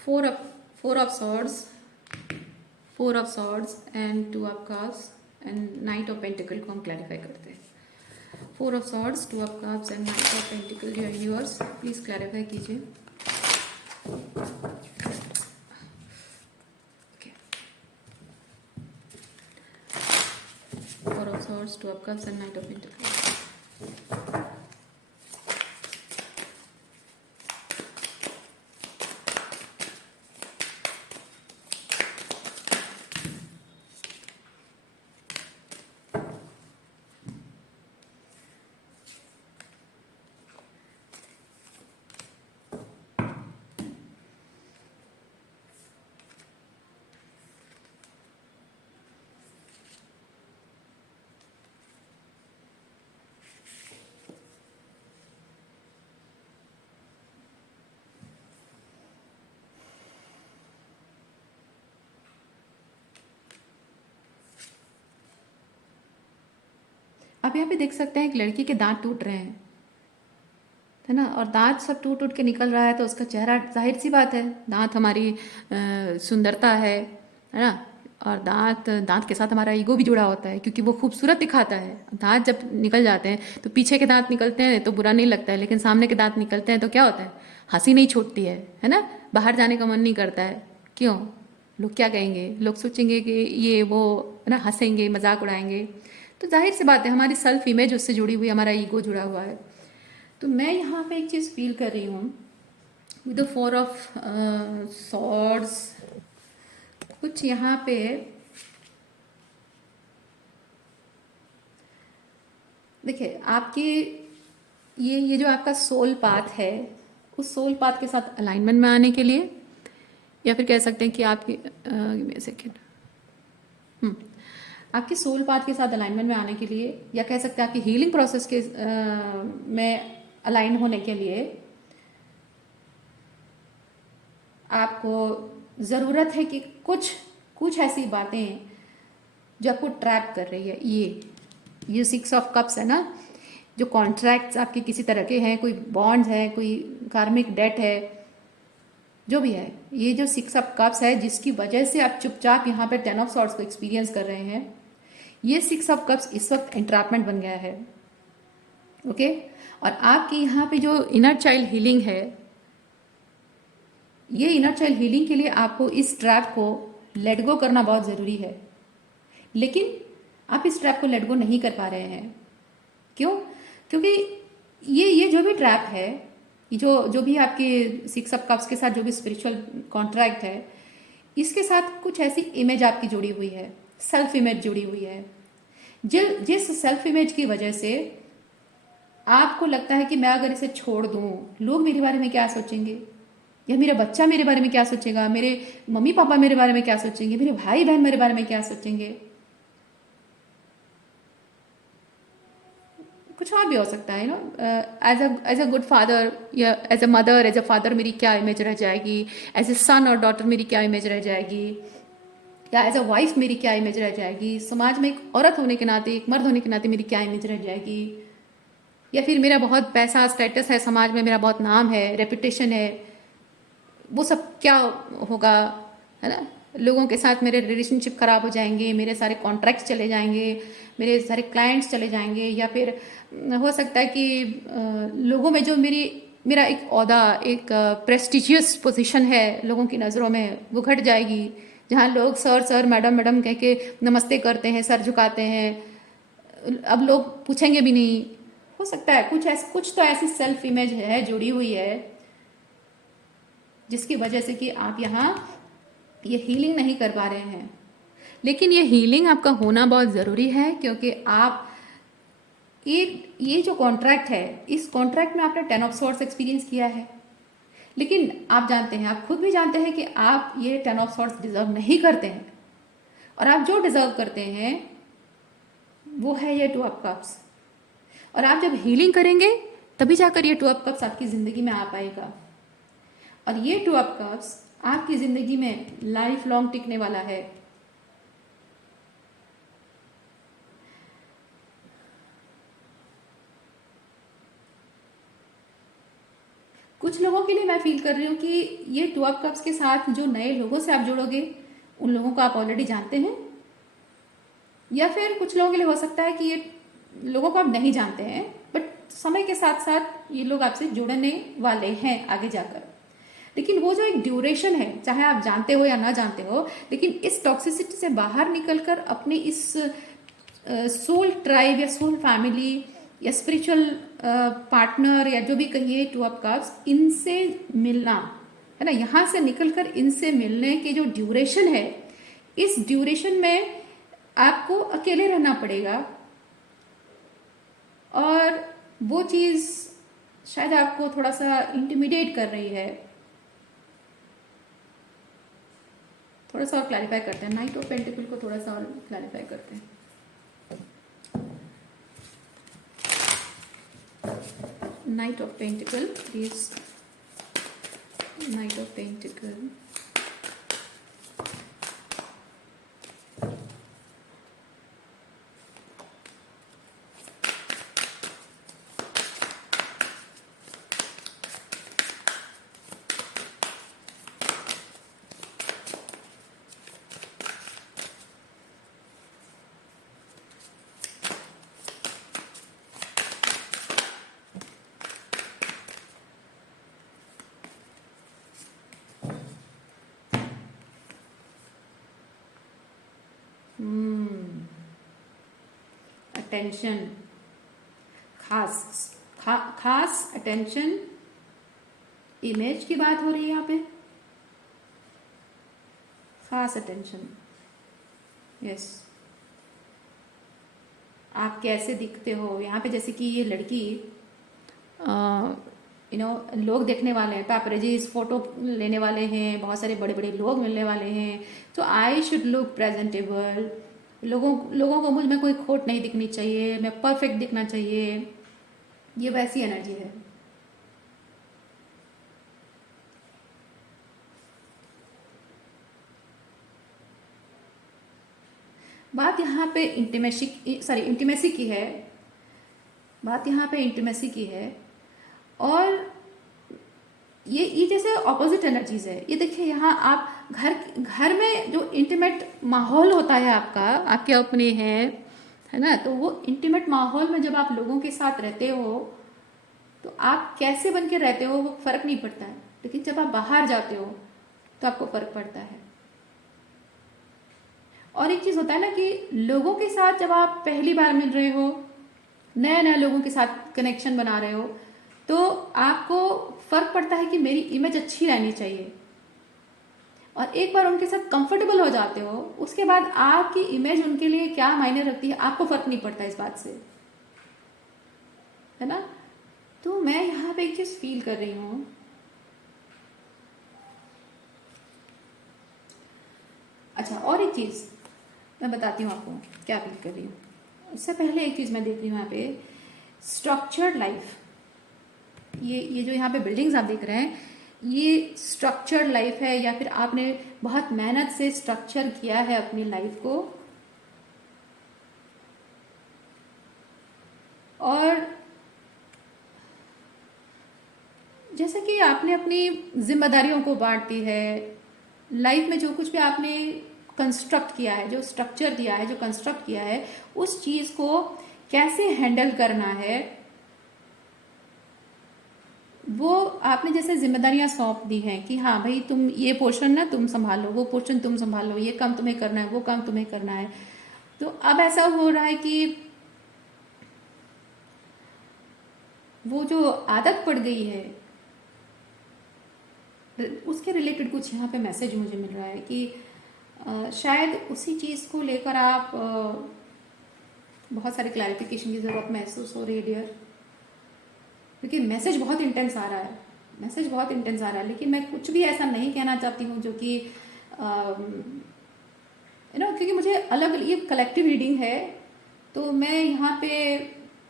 Four of swords, 4 of swords and 2 of cups and knight of pentacle को हम क्लैरिफाई करते हैं। 4 of swords, 2 of cups and knight of pentacle, dear viewers please clarify कीजिए। Four of swords, 2 of cups and Knight of Pentacles. आप यहाँ पे देख सकते हैं एक लड़की के दांत टूट रहे हैं, है ना, और दांत सब टूट टूट के निकल रहा है, तो उसका चेहरा, जाहिर सी बात है, दांत हमारी सुंदरता है ना, और दांत के साथ हमारा ईगो भी जुड़ा होता है, क्योंकि वो खूबसूरत दिखाता है। दांत जब निकल जाते हैं तो पीछे के दांत निकलते हैं तो बुरा नहीं लगता है, लेकिन सामने के दांत निकलते हैं तो क्या होता है, हंसी नहीं छूटती है ना, बाहर जाने का मन नहीं करता है। क्यों? लोग क्या कहेंगे, लोग सोचेंगे कि ये वो, है ना, हंसेंगे, मजाक उड़ाएंगे। तो जाहिर सी बात है हमारी सेल्फ इमेज उससे जुड़ी हुई, हमारा ईगो जुड़ा हुआ है। तो मैं यहाँ पे एक चीज़ फील कर रही हूँ विद द 4 ऑफ सॉर्ड्स, कुछ यहाँ पे देखिए आपकी ये जो आपका सोल पाथ है, उस सोल पाथ के साथ अलाइनमेंट में आने के लिए, या फिर कह सकते हैं कि आपकी सेकेंड आपके सोल पाथ के साथ अलाइनमेंट में आने के लिए, या कह सकते हैं आपकी हीलिंग प्रोसेस के में अलाइन होने के लिए आपको ज़रूरत है कि कुछ ऐसी बातें जो आपको ट्रैप कर रही है। ये 6 ऑफ कप्स है ना, जो कॉन्ट्रैक्ट्स आपके किसी तरह के हैं, कोई बॉन्ड्स हैं, कोई कार्मिक डेट है, जो भी है, ये जो 6 ऑफ कप्स है जिसकी वजह से आप चुपचाप यहाँ पे 10 ऑफ सॉर्ड्स को एक्सपीरियंस कर रहे हैं, ये 6 ऑफ कप्स इस वक्त एंट्रैपमेंट बन गया है। ओके, और आपकी यहाँ पे जो इनर चाइल्ड हीलिंग है, ये इनर चाइल्ड हीलिंग के लिए आपको इस ट्रैप को लेट गो करना बहुत ज़रूरी है, लेकिन आप इस ट्रैप को लेट गो नहीं कर पा रहे हैं। क्यों? क्योंकि ये जो भी ट्रैप है, जो भी आपके 6 ऑफ कप्स के साथ जो भी स्पिरिचुअल कॉन्ट्रैक्ट है, इसके साथ कुछ ऐसी इमेज आपकी जुड़ी हुई है, सेल्फ इमेज जुड़ी हुई है, जिस सेल्फ इमेज की वजह से आपको लगता है कि मैं अगर इसे छोड़ दूं, लोग मेरे बारे में क्या सोचेंगे, या मेरा बच्चा मेरे बारे में क्या सोचेगा, मेरे मम्मी पापा मेरे बारे में क्या सोचेंगे, मेरे भाई बहन मेरे बारे में क्या सोचेंगे। कुछ और भी हो सकता है, एज अ गुड फादर या as a mother, as a father मेरी क्या इमेज रह जाएगी, एज ए सन और डॉटर मेरी क्या इमेज रह जाएगी, या एज अ वाइफ मेरी क्या इमेज रह जाएगी, समाज में एक औरत होने के नाते, एक मर्द होने के नाते मेरी क्या इमेज रह जाएगी, या फिर मेरा बहुत पैसा स्टेटस है समाज में, मेरा बहुत नाम है, रेपुटेशन है, वो सब क्या होगा, है ना। लोगों के साथ मेरे रिलेशनशिप खराब हो जाएंगे, मेरे सारे कॉन्ट्रैक्ट्स चले जाएंगे, मेरे सारे क्लाइंट्स चले जाएंगे, या फिर हो सकता है कि लोगों में जो मेरा एक ओहदा, एक प्रेस्टिजियस पोजीशन है लोगों की नज़रों में, वो घट जाएगी। जहाँ लोग सर सर मैडम मैडम कह के नमस्ते करते हैं, सर झुकाते हैं, अब लोग पूछेंगे भी नहीं। हो सकता है कुछ तो ऐसी सेल्फ इमेज है जुड़ी हुई है जिसकी वजह से कि आप यहाँ ये हीलिंग नहीं कर पा रहे हैं। लेकिन ये हीलिंग आपका होना बहुत ज़रूरी है, क्योंकि आप ये जो कॉन्ट्रैक्ट है, इस कॉन्ट्रैक्ट में आपने 10 ऑफ सॉर्ड्स एक्सपीरियंस किया है, लेकिन आप जानते हैं, आप खुद भी जानते हैं कि आप ये 10 ऑफ सॉर्ड्स डिजर्व नहीं करते हैं, और आप जो डिजर्व करते हैं वो है ये 2 ऑफ कप्स। और आप जब हीलिंग करेंगे तभी जाकर ये 2 ऑफ कप्स आपकी ज़िंदगी में आ पाएगा, और ये 2 ऑफ कप्स आपकी ज़िंदगी में लाइफ लॉन्ग टिकने वाला है। कुछ लोगों के लिए मैं फील कर रही हूँ कि ये 2 ऑफ कप्स के साथ जो नए लोगों से आप जुड़ोगे, उन लोगों को आप ऑलरेडी जानते हैं, या फिर कुछ लोगों के लिए हो सकता है कि ये लोगों को आप नहीं जानते हैं, बट समय के साथ साथ ये लोग आपसे जुड़ने वाले हैं आगे जाकर। लेकिन वो जो एक ड्यूरेशन है, चाहे आप जानते हो या ना जानते हो, लेकिन इस टॉक्सिसिटी से बाहर निकलकर अपने इस सोल ट्राइब या सोल फैमिली या स्पिरिचुअल पार्टनर या जो भी कहिए 2 ऑफ कप्स, इनसे मिलना है ना, यहाँ से निकलकर इनसे मिलने की जो ड्यूरेशन है, इस ड्यूरेशन में आपको अकेले रहना पड़ेगा, और वो चीज़ शायद आपको थोड़ा सा इंटिमिडेट कर रही है। थोड़ा सा और क्लैरिफाई करते हैं, नाइट ऑफ पेंटिकल को थोड़ा सा और क्लैरिफाई करते हैं। Night of pentacle please, night of pentacle. Attention, खास अटेंशन, इमेज की बात हो रही है यहाँ पे, खास अटेंशन। यस, आप कैसे दिखते हो यहाँ पे, जैसे कि ये लड़की लोग देखने वाले हैं, पैपरेजीज फोटो लेने वाले हैं, बहुत सारे बड़े बड़े लोग मिलने वाले हैं, तो आई शुड लुक प्रेजेंटेबल। लोगों को मुझ में कोई खोट नहीं दिखनी चाहिए, मैं परफेक्ट दिखना चाहिए, ये वैसी एनर्जी है। बात यहाँ पे इंटीमेसी की है। बात यहाँ पे इंटीमेसी की है। और ये जैसे ऑपोजिट एनर्जीज है। ये देखिए, यहाँ आप घर में जो इंटीमेट माहौल होता है आपका, आपके अपने हैं, है ना, तो वो इंटीमेट माहौल में जब आप लोगों के साथ रहते हो तो आप कैसे बन के रहते हो वो फर्क नहीं पड़ता है। लेकिन जब आप बाहर जाते हो तो आपको फर्क पड़ता है। और एक चीज होता है ना कि लोगों के साथ जब आप पहली बार मिल रहे हो, नए नए लोगों के साथ कनेक्शन बना रहे हो, तो आपको फर्क पड़ता है कि मेरी इमेज अच्छी रहनी चाहिए। और एक बार उनके साथ कंफर्टेबल हो जाते हो, उसके बाद आपकी इमेज उनके लिए क्या मायने रखती है आपको फर्क नहीं पड़ता इस बात से, है ना। तो मैं यहाँ पे एक चीज फील कर रही हूँ। अच्छा, और एक चीज मैं बताती हूँ आपको क्या फील कर रही हूँ। उससे पहले एक चीज मैं देख रही हूँ यहाँ पे, स्ट्रक्चर्ड लाइफ। ये जो यहाँ पे बिल्डिंग्स आप देख रहे हैं, ये स्ट्रक्चर्ड लाइफ है, या फिर आपने बहुत मेहनत से स्ट्रक्चर किया है अपनी लाइफ को। और जैसे कि आपने अपनी जिम्मेदारियों को बांट दी है। लाइफ में जो कुछ भी आपने कंस्ट्रक्ट किया है, जो स्ट्रक्चर दिया है, जो कंस्ट्रक्ट किया है, उस चीज को कैसे हैंडल करना है, वो आपने जैसे जिम्मेदारियां सौंप दी हैं कि हाँ भाई, तुम ये पोर्शन ना तुम संभालो, वो पोर्शन तुम संभालो, ये काम तुम्हें करना है, वो काम तुम्हें करना है। तो अब ऐसा हो रहा है कि वो जो आदत पड़ गई है, उसके रिलेटेड कुछ यहाँ पे मैसेज मुझे मिल रहा है कि शायद उसी चीज़ को लेकर आप बहुत सारे क्लैरिफिकेशन की ज़रूरत महसूस हो रही है डियर। क्योंकि मैसेज बहुत इंटेंस आ रहा है, मैसेज बहुत इंटेंस आ रहा है। लेकिन मैं कुछ भी ऐसा नहीं कहना चाहती हूँ जो कि क्योंकि मुझे अलग, ये कलेक्टिव रीडिंग है, तो मैं यहाँ पे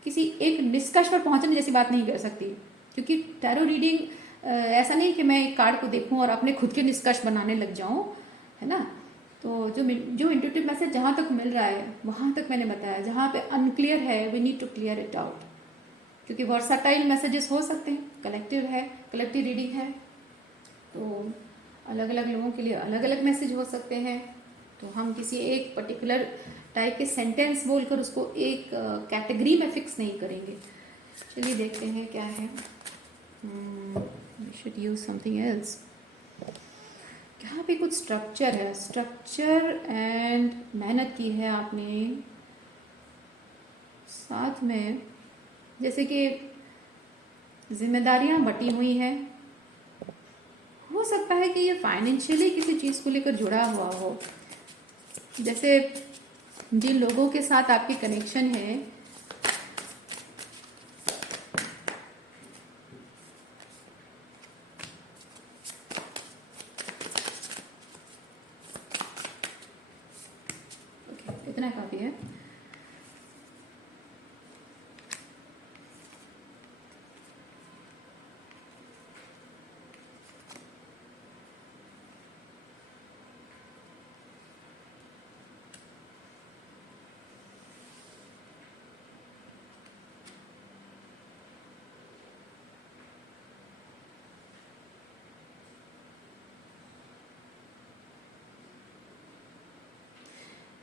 किसी एक निष्कर्ष पर पहुंचने जैसी बात नहीं कर सकती। क्योंकि टैरो रीडिंग ऐसा नहीं कि मैं एक कार्ड को देखूं और अपने खुद के निष्कर्ष बनाने लग जाऊं, है ना। तो जो इंट्यूटिव मैसेज जहाँ तक मिल रहा है वहाँ तक मैंने बताया। जहाँ पे अनक्लियर है, we need to clear it out. क्योंकि वर्साटाइल मैसेजेस हो सकते हैं, कलेक्टिव है, कलेक्टिव रीडिंग है, तो अलग अलग लोगों के लिए अलग अलग मैसेज हो सकते हैं। तो हम किसी एक पर्टिकुलर टाइप के सेंटेंस बोलकर उसको एक कैटेगरी में फिक्स नहीं करेंगे। चलिए देखते हैं क्या है। We should use something else. यहाँ पे कुछ स्ट्रक्चर है, स्ट्रक्चर एंड मेहनत की है आपने साथ में, जैसे कि जिम्मेदारियां बटी हुई हैं। हो सकता है कि ये फाइनेंशियली किसी चीज़ को लेकर जुड़ा हुआ हो। जैसे जिन लोगों के साथ आपके कनेक्शन है, इतना काफ़ी है।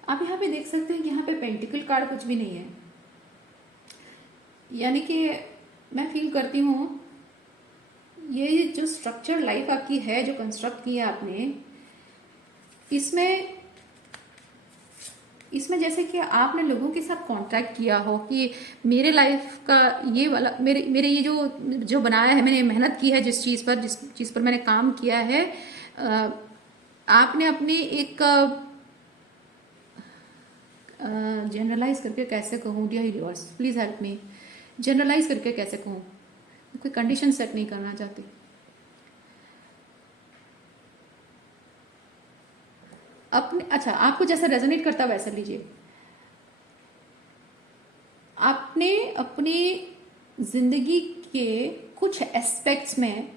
आप यहाँ पे देख सकते हैं कि यहाँ पे पेंटिकल कार्ड कुछ भी नहीं है। यानी कि मैं फील करती हूँ ये जो स्ट्रक्चर लाइफ आपकी है, जो कंस्ट्रक्ट की है आपने, इसमें जैसे कि आपने लोगों के साथ कांटेक्ट किया हो कि मेरे लाइफ का ये वाला, मेरे ये जो बनाया है, मैंने मेहनत की है जिस चीज़ पर मैंने काम किया है, आपने अपनी एक जनरलाइज करके कैसे कहूँ, dear universe please help me, generalize करके कैसे कहूँ, कोई कंडीशन सेट नहीं करना चाहती। अपने, अच्छा, आपको जैसा रेजोनेट करता है वैसा लीजिए। आपने अपनी जिंदगी के कुछ एस्पेक्ट्स में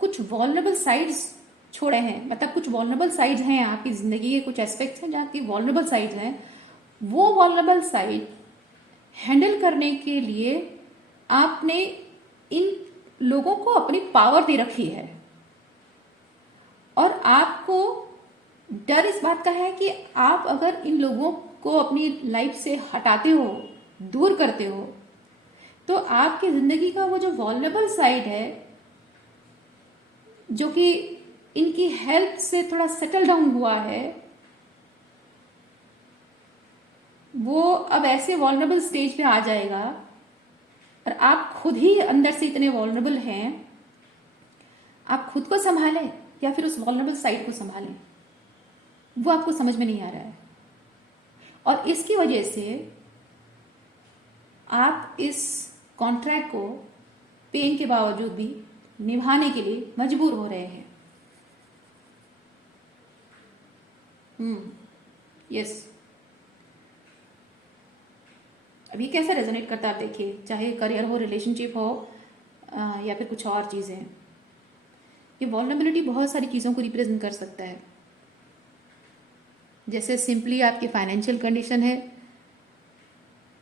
कुछ वॉल्नरेबल साइड्स छोड़े हैं, मतलब कुछ वॉल्नरेबल साइड्स हैं आपकी ज़िंदगी के, कुछ एस्पेक्ट्स हैं जहाँ की वॉल्नरेबल साइड्स हैं, वो वॉल्नरेबल साइड हैंडल करने के लिए आपने इन लोगों को अपनी पावर दे रखी है। और आपको डर इस बात का है कि आप अगर इन लोगों को अपनी लाइफ से हटाते हो, दूर करते हो, तो आपकी ज़िंदगी का वो जो वॉल्नरेबल साइड है, जो कि इनकी हेल्प से थोड़ा सेटल डाउन हुआ है, वो अब ऐसे वॉल्नरेबल स्टेज पे आ जाएगा। और आप खुद ही अंदर से इतने वॉल्नरेबल हैं, आप खुद को संभालें या फिर उस वॉल्नरेबल साइड को संभालें, वो आपको समझ में नहीं आ रहा है। और इसकी वजह से आप इस कॉन्ट्रैक्ट को पेन के बावजूद भी निभाने के लिए मजबूर हो रहे हैं। यस, अभी कैसा रेजोनेट करता है आप देखिए, चाहे करियर हो, रिलेशनशिप हो, या फिर कुछ और चीज़ें। ये वल्नरेबिलिटी बहुत सारी चीज़ों को रिप्रेजेंट कर सकता है। जैसे सिंपली आपकी फाइनेंशियल कंडीशन है,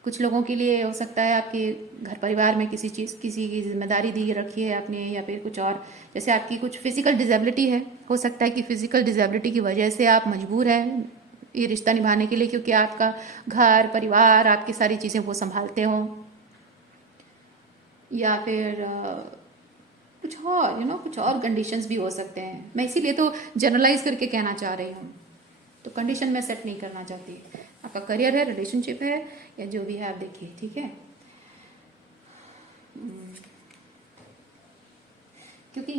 कुछ लोगों के लिए हो सकता है आपके घर परिवार में किसी की जिम्मेदारी दी रखी है आपने, या फिर कुछ और, जैसे आपकी कुछ फिजिकल डिसेबिलिटी है, हो सकता है कि फिजिकल डिसेबिलिटी की वजह से आप मजबूर हैं ये रिश्ता निभाने के लिए, क्योंकि आपका घर परिवार, आपकी सारी चीज़ें वो संभालते हो, या फिर कुछ और कुछ और कंडीशंस भी हो सकते हैं। मैं इसीलिए तो जनरलाइज करके कहना चाह रही हूँ, तो कंडीशन में सेट नहीं करना चाहती। आपका करियर है, रिलेशनशिप है, या जो भी है आप देखिए, ठीक है। क्योंकि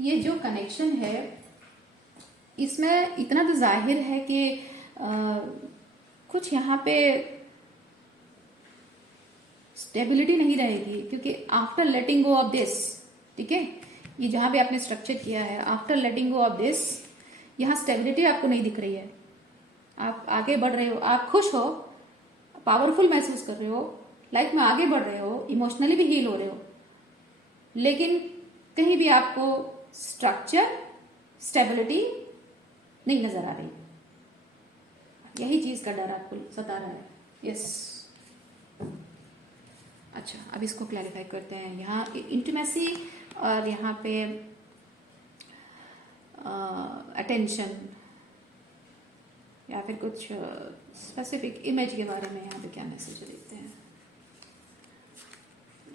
ये जो कनेक्शन है, इसमें इतना तो जाहिर है कि कुछ यहाँ पे स्टेबिलिटी नहीं रहेगी, क्योंकि after letting go of this, ठीक है, ये जहाँ पे आपने स्ट्रक्चर किया है, after letting go of this, यहाँ स्टेबिलिटी आपको नहीं दिख रही है। आप आगे बढ़ रहे हो, आप खुश हो, पावरफुल महसूस कर रहे हो, लाइफ में आगे बढ़ रहे हो, इमोशनली भी हील हो रहे हो, लेकिन कहीं भी आपको स्ट्रक्चर, स्टेबिलिटी नहीं नजर आ रही। यही चीज का डर आपको सता रहा है। यस, अच्छा, अब इसको क्लैरिफाई करते हैं। यहाँ इंटीमेसी और यहाँ पे अटेंशन या फिर कुछ स्पेसिफिक इमेज के बारे में यहाँ पे क्या मैसेज देते हैं।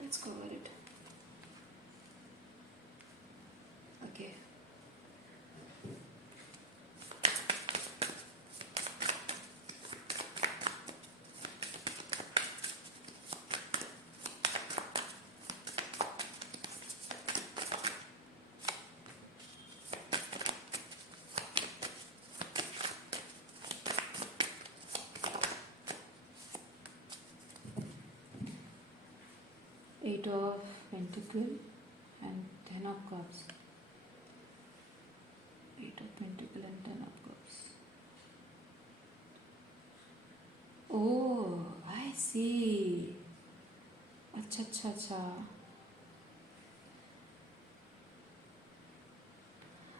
Let's cover it. Okay, Eight of Pentacles and Ten of Cups. Eight of Pentacles and Ten of Cups. Oh, I see. अच्छा अच्छा अच्छा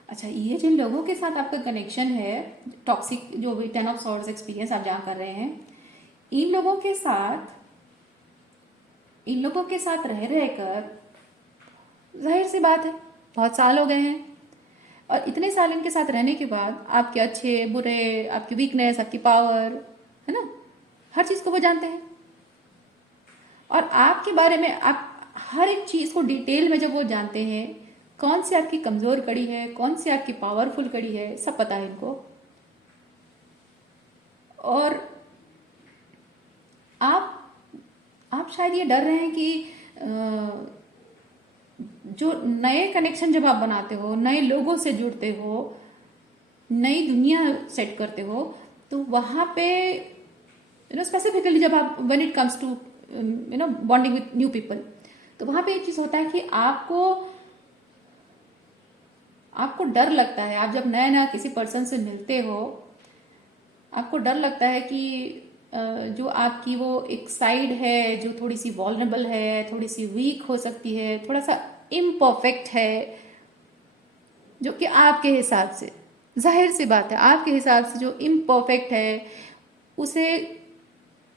अच्छा, ये जिन लोगों के साथ आपका कनेक्शन है, टॉक्सिक जो भी टेन ऑफ सॉर्ड्स एक्सपीरियंस आप जहाँ कर रहे हैं, इन लोगों के साथ रह रहकर, जाहिर सी बात है बहुत साल हो गए हैं, और इतने साल इनके साथ रहने के बाद आपके अच्छे बुरे, आपकी वीकनेस, आपकी पावर, है ना, हर चीज़ को वो जानते हैं। और आपके बारे में आप हर एक चीज़ को डिटेल में जब वो जानते हैं, कौन सी आपकी कमज़ोर कड़ी है, कौन सी आपकी पावरफुल कड़ी है, सब पता है इनको। और आप शायद ये डर रहे हैं कि जो नए कनेक्शन जब आप बनाते हो, नए लोगों से जुड़ते हो, नई दुनिया सेट करते हो, तो वहाँ पे स्पेसिफिकली जब आप when it comes to bonding with new people, तो वहाँ पे एक चीज़ होता है कि आपको डर लगता है। आप जब नया नया किसी पर्सन से मिलते हो, आपको डर लगता है कि जो आपकी वो एक साइड है जो थोड़ी सी वॉल्नरेबल है, थोड़ी सी वीक हो सकती है, थोड़ा सा इम्परफेक्ट है, जो कि आपके हिसाब से, जाहिर सी बात है, आपके हिसाब से जो इम्परफेक्ट है उसे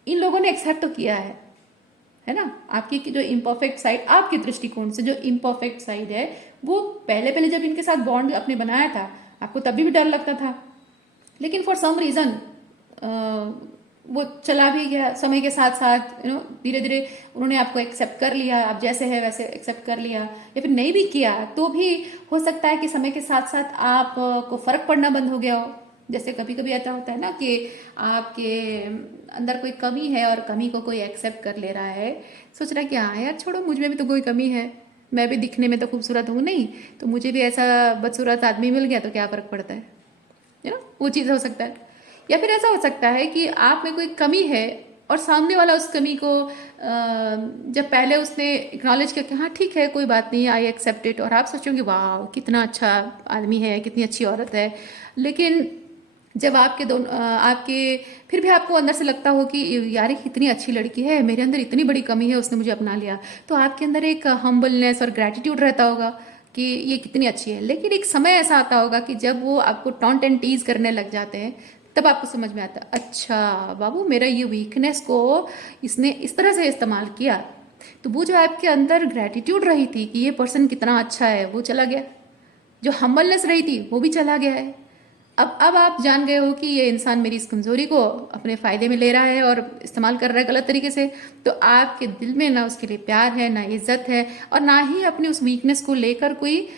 इन लोगों ने एक्सेप्ट तो किया है ना। आपकी जो इम्परफेक्ट साइड, आपके दृष्टिकोण से जो इम्परफेक्ट साइड है, वो पहले पहले जब इनके साथ बॉन्ड अपने बनाया था आपको तभी भी डर लगता था, लेकिन फॉर सम रीज़न वो चला भी गया समय के साथ साथ, धीरे धीरे उन्होंने आपको एक्सेप्ट कर लिया, आप जैसे है वैसे एक्सेप्ट कर लिया, या फिर नहीं भी किया तो भी हो सकता है कि समय के साथ साथ आप को फर्क पड़ना बंद हो गया हो। जैसे कभी कभी ऐसा होता है ना कि आपके अंदर कोई कमी है और कमी को कोई एक्सेप्ट कर ले रहा है, सोच रहा है कि हाँ यार छोड़ो, मुझ में भी तो कोई कमी है, मैं भी दिखने में तो खूबसूरत हूँ नहीं, तो मुझे भी ऐसा बदसूरत आदमी मिल गया तो क्या फ़र्क पड़ता है, वो चीज़ हो सकता है। या फिर ऐसा हो सकता है कि आप में कोई कमी है और सामने वाला उस कमी को जब पहले उसने एक्नॉलेज किया कि हाँ ठीक है कोई बात नहीं, आई एक्सेप्ट इट, और आप सोचोगे वाह कितना अच्छा आदमी है, कितनी अच्छी औरत है, लेकिन जब आपके दोनों आपके फिर भी आपको अंदर से लगता हो कि यार ये कितनी अच्छी लड़की है, मेरे अंदर इतनी बड़ी कमी है, उसने मुझे अपना लिया, तो आपके अंदर एक हम्बलनेस और ग्रैटिट्यूड रहता होगा कि ये कितनी अच्छी है। लेकिन एक समय ऐसा आता होगा कि जब वो आपको टॉन्ट एंड टीज करने लग जाते हैं, तब आपको समझ में आता है अच्छा बाबू मेरा ये वीकनेस को इसने इस तरह से इस्तेमाल किया, तो वो जो आपके अंदर ग्रैटिट्यूड रही थी कि ये पर्सन कितना अच्छा है वो चला गया, जो हम्बलनेस रही थी वो भी चला गया है। अब आप जान गए हो कि ये इंसान मेरी इस कमज़ोरी को अपने फ़ायदे में ले रहा है और इस्तेमाल कर रहा है गलत तरीके से, तो आपके दिल में ना उसके लिए प्यार है, ना इज्जत है, और ना ही अपनी उस वीकनेस को लेकर कोई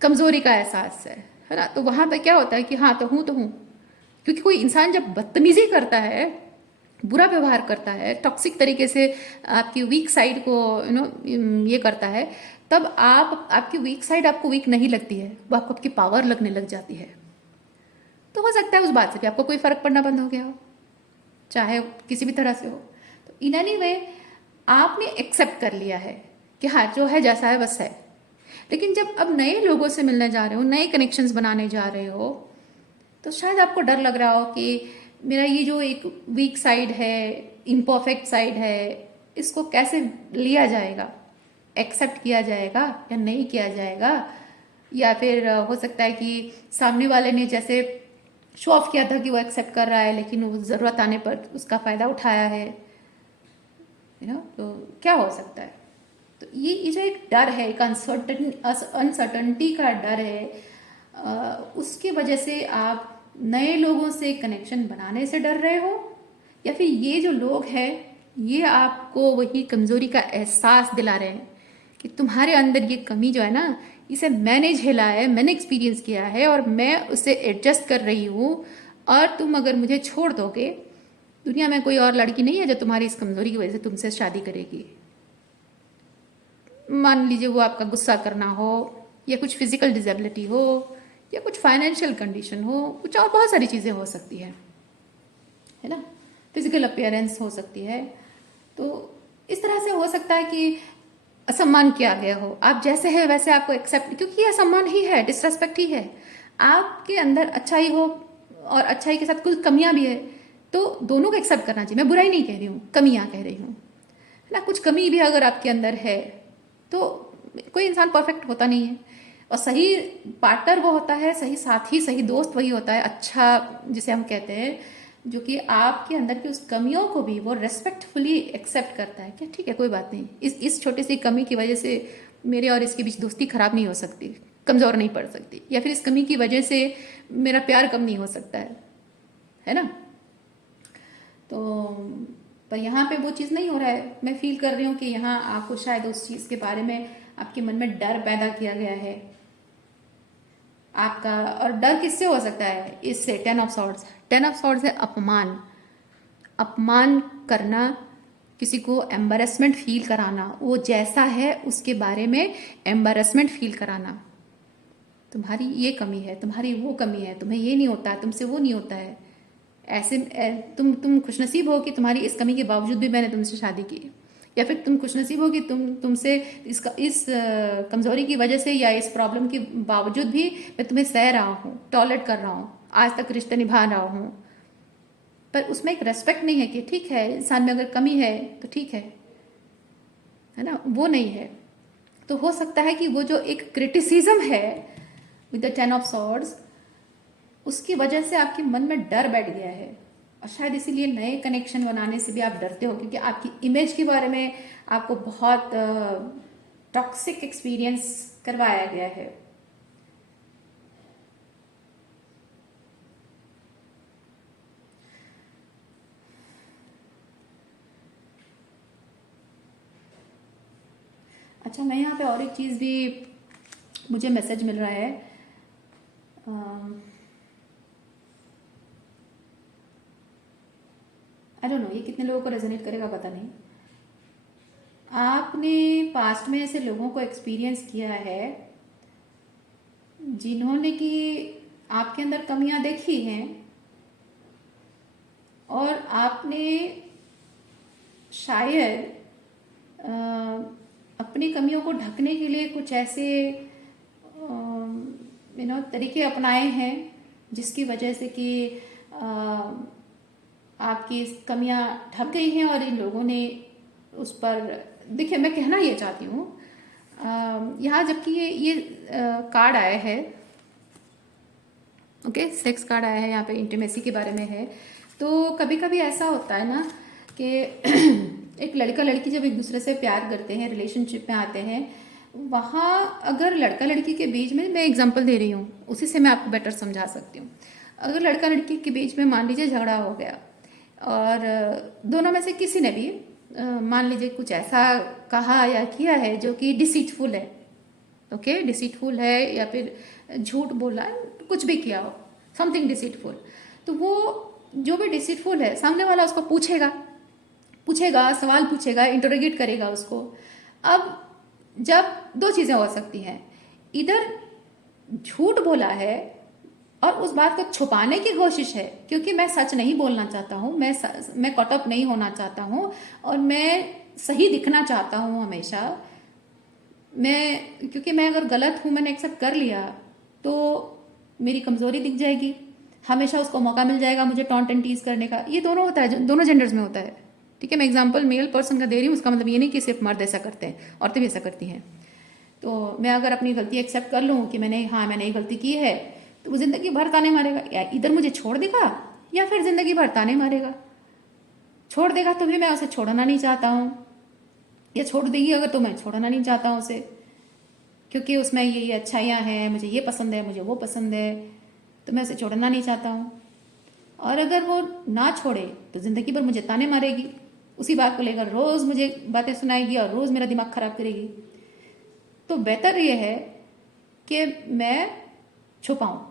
कमज़ोरी का एहसास है ना। तो वहाँ पे क्या होता है कि हाँ तो हूँ, क्योंकि कोई इंसान जब बदतमीजी करता है, बुरा व्यवहार करता है, टॉक्सिक तरीके से आपकी वीक साइड को ये करता है, तब आपकी वीक साइड आपको वीक नहीं लगती है, वो आपको आपकी पावर लगने लग जाती है। तो हो सकता है उस बात से भी आपको कोई फर्क पड़ना बंद हो गया हो, चाहे किसी भी तरह से हो। तो इन एनी वे आपने एक्सेप्ट कर लिया है कि हाँ जो है जैसा है बस है। लेकिन जब अब नए लोगों से मिलने जा रहे हो, नए कनेक्शंस बनाने जा रहे हो, तो शायद आपको डर लग रहा हो कि मेरा ये जो एक वीक साइड है, इम्परफेक्ट साइड है, इसको कैसे लिया जाएगा, एक्सेप्ट किया जाएगा या नहीं किया जाएगा। या फिर हो सकता है कि सामने वाले ने जैसे शो ऑफ किया था कि वो एक्सेप्ट कर रहा है, लेकिन वो ज़रूरत आने पर उसका फ़ायदा उठाया है, तो क्या हो सकता है। तो ये जो एक डर है, एक अनसर्टनिटी का डर है, उसके वजह से आप नए लोगों से कनेक्शन बनाने से डर रहे हो, या फिर ये जो लोग हैं ये आपको वही कमज़ोरी का एहसास दिला रहे हैं कि तुम्हारे अंदर ये कमी जो है ना, इसे मैंने झेला है, मैंने एक्सपीरियंस किया है और मैं उसे एडजस्ट कर रही हूँ, और तुम अगर मुझे छोड़ दोगे, दुनिया में कोई और लड़की नहीं है जो तुम्हारी इस कमज़ोरी की वजह से तुमसे शादी करेगी। मान लीजिए वो आपका गुस्सा करना हो, या कुछ फिजिकल डिसेबिलिटी हो, या कुछ फाइनेंशियल कंडीशन हो, कुछ और बहुत सारी चीज़ें हो सकती है ना, फिजिकल अपीयरेंस हो सकती है। तो इस तरह से हो सकता है कि असम्मान किया गया हो, आप जैसे है वैसे आपको एक्सेप्ट, क्योंकि ये असम्मान ही है, डिसरेस्पेक्ट ही है। आपके अंदर अच्छाई हो और अच्छाई के साथ कुछ कमियां भी है, तो दोनों को एक्सेप्ट करना चाहिए। मैं बुराई नहीं कह रही हूँ, कमियां कह रही हूँ, है ना। कुछ कमी भी अगर आपके अंदर है, तो कोई इंसान परफेक्ट होता नहीं है, और सही पार्टनर वो होता है, सही साथी, सही दोस्त वही होता है अच्छा, जिसे हम कहते हैं, जो कि आपके अंदर की उस कमियों को भी वो रेस्पेक्टफुली एक्सेप्ट करता है कि ठीक है कोई बात नहीं, इस छोटी सी कमी की वजह से मेरे और इसके बीच दोस्ती खराब नहीं हो सकती, कमज़ोर नहीं पड़ सकती, या फिर इस कमी की वजह से मेरा प्यार कम नहीं हो सकता है ना। तो पर यहाँ पे वो चीज़ नहीं हो रहा है। मैं फील कर रही हूँ कि यहाँ आपको शायद उस चीज़ के बारे में आपके मन में डर पैदा किया गया है आपका। और डर किससे हो सकता है? इससे 10 ऑफ सॉर्ड्स है अपमान, अपमान करना, किसी को एम्बेरसमेंट फील कराना, वो जैसा है उसके बारे में एम्बेरसमेंट फील कराना, तुम्हारी ये कमी है, तुम्हारी वो कमी है, तुम्हें ये नहीं होता, तुमसे वो नहीं होता है, ऐसे तुम खुशनसीब हो कि तुम्हारी इस कमी के बावजूद भी मैंने तुमसे शादी की, या फिर तुम खुशनसीब हो कि तुमसे इस कमज़ोरी की वजह से या इस प्रॉब्लम के बावजूद भी मैं तुम्हें सह रहा हूँ, टॉलरेट कर रहा हूँ, आज तक रिश्ते निभा रहा हूँ। पर उसमें एक रेस्पेक्ट नहीं है कि ठीक है इंसान में अगर कमी है तो ठीक है ना, वो नहीं है। तो हो सकता है कि वो जो एक क्रिटिसिज्म है विद द 10 ऑफ सॉर्ड्स, उसकी वजह से आपके मन में डर बैठ गया है, और शायद इसीलिए नए कनेक्शन बनाने से भी आप डरते हो, क्योंकि आपकी इमेज के बारे में आपको बहुत टॉक्सिक एक्सपीरियंस करवाया गया है। अच्छा, मैं यहाँ पे और एक चीज़ भी, मुझे मैसेज मिल रहा है, आई डोंट नो ये कितने लोगों को रेजोनेट करेगा पता नहीं। आपने पास्ट में ऐसे लोगों को एक्सपीरियंस किया है जिन्होंने कि आपके अंदर कमियां देखी हैं, और आपने शायद अपनी कमियों को ढकने के लिए कुछ ऐसे तरीके अपनाए हैं जिसकी वजह से कि आपकी कमियां ढक गई हैं, और इन लोगों ने उस पर, देखिए मैं कहना ये चाहती हूँ, यहाँ जबकि ये कार्ड आया है, ओके, सेक्स कार्ड आया है, यहाँ पे इंटीमेसी के बारे में है। तो कभी कभी ऐसा होता है ना कि एक लड़का लड़की जब एक दूसरे से प्यार करते हैं, रिलेशनशिप में आते हैं, वहाँ अगर लड़का लड़की के बीच में, मैं एग्जांपल दे रही हूँ, उसी से मैं आपको बेटर समझा सकती हूँ। अगर लड़का लड़की के बीच में मान लीजिए झगड़ा हो गया, और दोनों में से किसी ने भी मान लीजिए कुछ ऐसा कहा या किया है जो कि डिसीटफुल है, ओके, डिसीटफुल है, या फिर झूठ बोला, कुछ भी किया हो, समथिंग डिसीटफुल, तो वो जो भी डिसीटफुल है, सामने वाला उसको पूछेगा, सवाल पूछेगा, इंटरोगेट करेगा उसको। अब जब दो चीज़ें हो सकती हैं, इधर झूठ बोला है और उस बात को छुपाने की कोशिश है, क्योंकि मैं सच नहीं बोलना चाहता हूँ, मैं कट ऑफ नहीं होना चाहता हूँ, और मैं सही दिखना चाहता हूँ हमेशा, क्योंकि मैं अगर गलत हूँ, मैंने एक्सेप्ट कर लिया, तो मेरी कमज़ोरी दिख जाएगी, हमेशा उसको मौका मिल जाएगा मुझे टॉन्ट एंड टीज करने का। ये दोनों होता है, दोनों जेंडर्स में होता है, ठीक है। मैं एग्जांपल मेल पर्सन का दे रही हूँ, उसका मतलब ये नहीं कि सिर्फ मर्द ऐसा करते हैं, औरतें भी ऐसा करती हैं। तो मैं अगर अपनी गलती एक्सेप्ट कर लूँ कि मैंने ये गलती की है, तो वो ज़िंदगी भर ताने मारेगा, या इधर मुझे छोड़ देगा या फिर ज़िंदगी भर ताने मारेगा। छोड़ देगा तो भी मैं उसे छोड़ना नहीं चाहता हूँ, या छोड़ देगी अगर तो मैं छोड़ना नहीं चाहता हूँ उसे, क्योंकि उसमें ये अच्छाइयाँ हैं, मुझे ये पसंद है, मुझे वो पसंद है, तो मैं उसे छोड़ना नहीं चाहता हूँ। और अगर वो ना छोड़े तो ज़िंदगी भर मुझे ताने मारेगी, उसी बात को लेकर रोज़ मुझे बातें सुनाएगी और रोज़ मेरा दिमाग ख़राब करेगी। तो बेहतर ये है कि मैं छुपाऊँ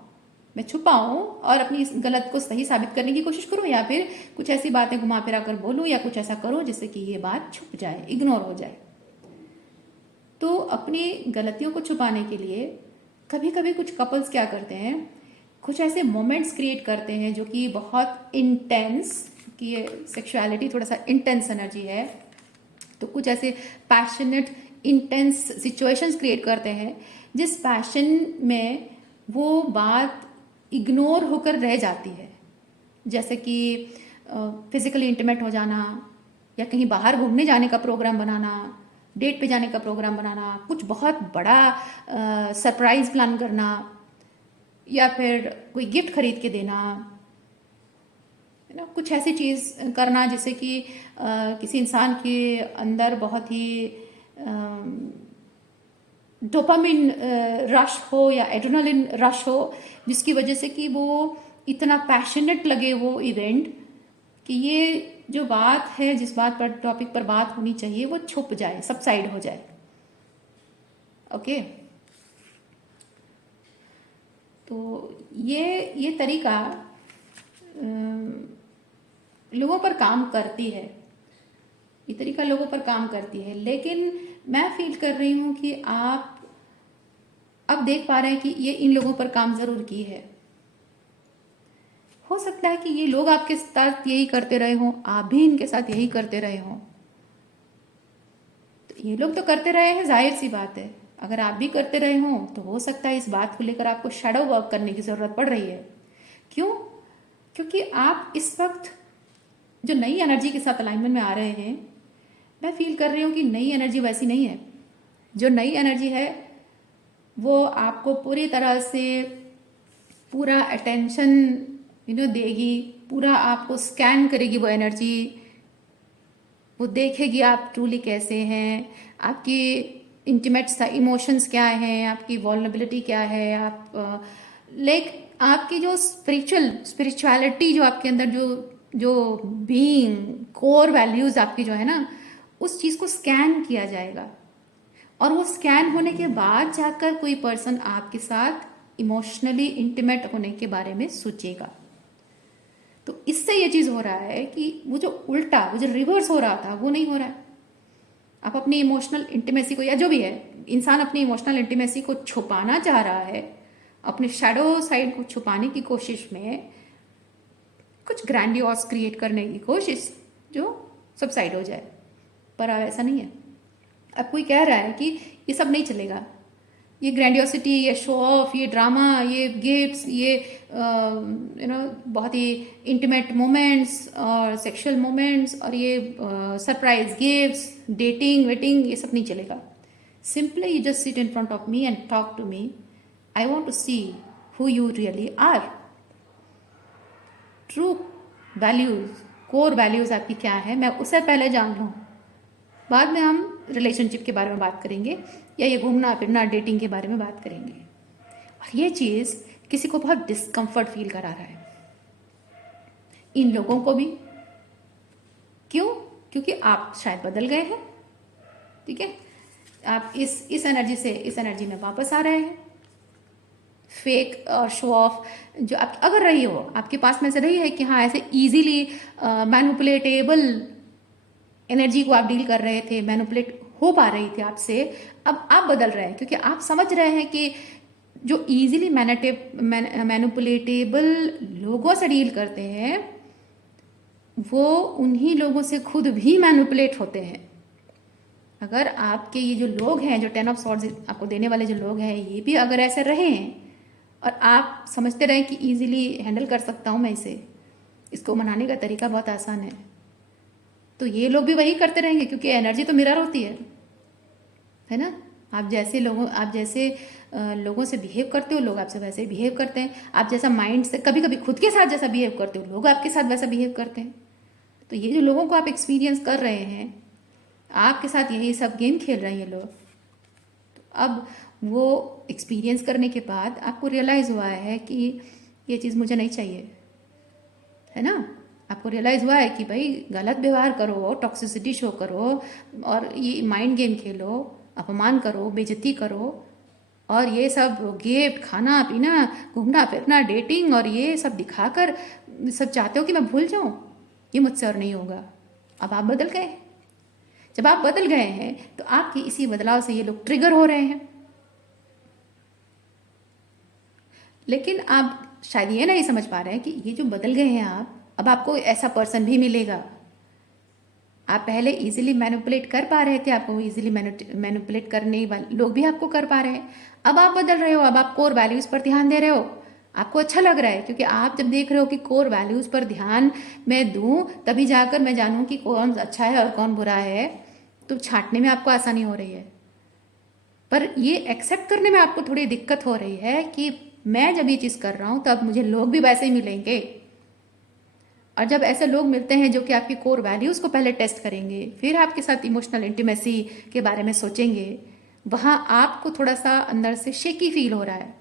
और अपनी इस गलत को सही साबित करने की कोशिश करूँ, या फिर कुछ ऐसी बातें घुमा फिरा कर बोलूँ, या कुछ ऐसा करूँ जिससे कि ये बात छुप जाए, इग्नोर हो जाए। तो अपनी गलतियों को छुपाने के लिए कभी कभी कुछ कपल्स क्या करते हैं, कुछ ऐसे मोमेंट्स क्रिएट करते हैं जो कि बहुत इंटेंस, कि ये सेक्सुअलिटी थोड़ा सा इंटेंस एनर्जी है, तो कुछ ऐसे पैशनेट इंटेंस सिचुएशंस क्रिएट करते हैं जिस पैशन में वो बात इग्नोर होकर रह जाती है, जैसे कि फिजिकली इंटीमेट हो जाना, या कहीं बाहर घूमने जाने का प्रोग्राम बनाना, डेट पे जाने का प्रोग्राम बनाना, कुछ बहुत बड़ा सरप्राइज प्लान करना, या फिर कोई गिफ्ट खरीद के देना, है ना, कुछ ऐसी चीज़ करना जिससे कि किसी इंसान के अंदर बहुत ही डोपामिन रश हो या एड्रेनलिन रश हो, जिसकी वजह से कि वो इतना पैशनेट लगे वो इवेंट, कि ये जो बात है, जिस बात पर, टॉपिक पर बात होनी चाहिए, वो छुप जाए, सबसाइड हो जाए। ओके, तो ये तरीका लोगों पर काम करती है, ये तरीका लोगों पर काम करती है, लेकिन मैं फील कर रही हूँ कि आप अब देख पा रहे हैं कि ये इन लोगों पर काम ज़रूर की है। हो सकता है कि ये लोग आपके साथ यही करते रहे हों, आप भी इनके साथ यही करते रहे हों। तो ये लोग तो करते रहे हैं, जाहिर सी बात है, अगर आप भी करते रहे हों तो हो सकता है इस बात को लेकर आपको शैडो वर्क करने की ज़रूरत पड़ रही है। क्यों? क्योंकि आप इस वक्त जो नई एनर्जी के साथ अलाइनमेंट में आ रहे हैं, मैं फील कर रही हूँ कि नई एनर्जी वैसी नहीं है, जो नई एनर्जी है वो आपको पूरी तरह से पूरा अटेंशन देगी, पूरा आपको स्कैन करेगी वो एनर्जी। वो देखेगी आप ट्रूली कैसे हैं, आपकी इंटीमेट इमोशंस क्या हैं, आपकी वल्नरेबिलिटी क्या है, आप आपकी जो स्पिरिचुअलिटी जो आपके अंदर जो जो बीइंग कोर वैल्यूज आपकी जो है ना, उस चीज़ को स्कैन किया जाएगा। और वो स्कैन होने के बाद जाकर कोई पर्सन आपके साथ इमोशनली इंटीमेट होने के बारे में सोचेगा। तो इससे ये चीज़ हो रहा है कि वो जो उल्टा, वो जो रिवर्स हो रहा था वो नहीं हो रहा है। आप अपनी इमोशनल इंटीमेसी को, या जो भी है, इंसान अपनी इमोशनल इंटीमेसी को छुपाना चाह रहा है, अपने शैडो साइड को छुपाने की कोशिश में कुछ ग्रैंडियोस क्रिएट करने की कोशिश जो सबसाइड हो जाए। पर अब ऐसा नहीं है। अब कोई कह रहा है कि ये सब नहीं चलेगा, ये ग्रैंडियोसिटी, ये शो ऑफ, ये ड्रामा, ये गिफ्ट्स, ये बहुत ही इंटीमेट मोमेंट्स और सेक्सुअल मोमेंट्स और ये सरप्राइज गिफ्ट्स, डेटिंग वेटिंग, ये सब नहीं चलेगा। Simply you just sit in front of me and talk to me. I want to see who you really are. True values, core values आपकी क्या है, मैं उसे पहले जान लूँ। बाद में हम रिलेशनशिप के बारे में बात करेंगे, या ये घूमना फिरना डेटिंग के बारे में बात करेंगे। और ये चीज़ किसी को बहुत डिस्कम्फर्ट फील करा रहा है, इन लोगों को भी। क्यों? क्योंकि आप शायद बदल गए हैं। ठीक है, आप इस एनर्जी से इस एनर्जी में वापस आ रहे हैं। फेक और शो ऑफ जो आप अगर रही हो, आपके पास में से रही है कि हाँ ऐसे इजीली मैनिपुलेटेबल एनर्जी को आप डील कर रहे थे, मैनिपुलेट हो पा रही थी आपसे, अब आप बदल रहे हैं क्योंकि आप समझ रहे हैं कि जो इजीली मैनिपुलेटेबल लोगों से डील करते हैं वो उन्हीं लोगों से खुद भी मैनिपुलेट होते हैं। अगर आपके ये जो लोग हैं, जो 10 ऑफ सॉर्ड्स आपको देने वाले जो लोग हैं, ये भी अगर ऐसे रहे हैं और आप समझते रहें कि इजीली हैंडल कर सकता हूँ मैं इसे, इसको मनाने का तरीका बहुत आसान है, तो ये लोग भी वही करते रहेंगे क्योंकि एनर्जी तो मिरर होती है ना। आप जैसे लोगों से बिहेव करते हो, लोग आपसे वैसे बिहेव करते हैं। आप जैसा माइंड से कभी कभी खुद के साथ जैसा बिहेव करते हो, लोग आपके साथ वैसा बिहेव करते हैं। तो ये जो लोगों को आप एक्सपीरियंस कर रहे हैं, आपके साथ यही सब गेम खेल रहे हैं ये लोग। तो अब वो एक्सपीरियंस करने के बाद आपको रियलाइज़ हुआ है कि ये चीज़ मुझे नहीं चाहिए, है ना। आपको रियलाइज़ हुआ है कि भाई गलत व्यवहार करो, टॉक्सिसिटी शो करो और ये माइंड गेम खेलो, अपमान करो, बेइज्जती करो और ये सब गिफ्ट, खाना पीना, घूमना फिरना, डेटिंग और ये सब दिखाकर सब चाहते हो कि मैं भूल जाऊं, ये मुझसे और नहीं होगा। अब आप बदल गए। जब आप बदल गए हैं तो आपके इसी बदलाव से ये लोग ट्रिगर हो रहे हैं। लेकिन आप शायद ये नहीं समझ पा रहे हैं कि ये जो बदल गए हैं आप, अब आपको ऐसा पर्सन भी मिलेगा। आप पहले इजीली मैनिपुलेट कर पा रहे थे, आपको इजीली मैनिपुलेट करने वाले लोग भी आपको कर पा रहे हैं। अब आप बदल रहे हो, अब आप कोर वैल्यूज़ पर ध्यान दे रहे हो, आपको अच्छा लग रहा है क्योंकि आप जब देख रहे हो कि कोर वैल्यूज़ पर ध्यान मैं दूं तभी जाकर मैं जानूं कि कौन अच्छा है और कौन बुरा है, तो छांटने में आपको आसानी हो रही है। पर ये एक्सेप्ट करने में आपको थोड़ी दिक्कत हो रही है कि मैं जब ये चीज़ कर रहा हूँ तब मुझे लोग भी वैसे ही मिलेंगे। और जब ऐसे लोग मिलते हैं जो कि आपकी कोर वैल्यूज़ को पहले टेस्ट करेंगे, फिर आपके साथ इमोशनल इंटीमेसी के बारे में सोचेंगे, वहाँ आपको थोड़ा सा अंदर से शेकी फील हो रहा है।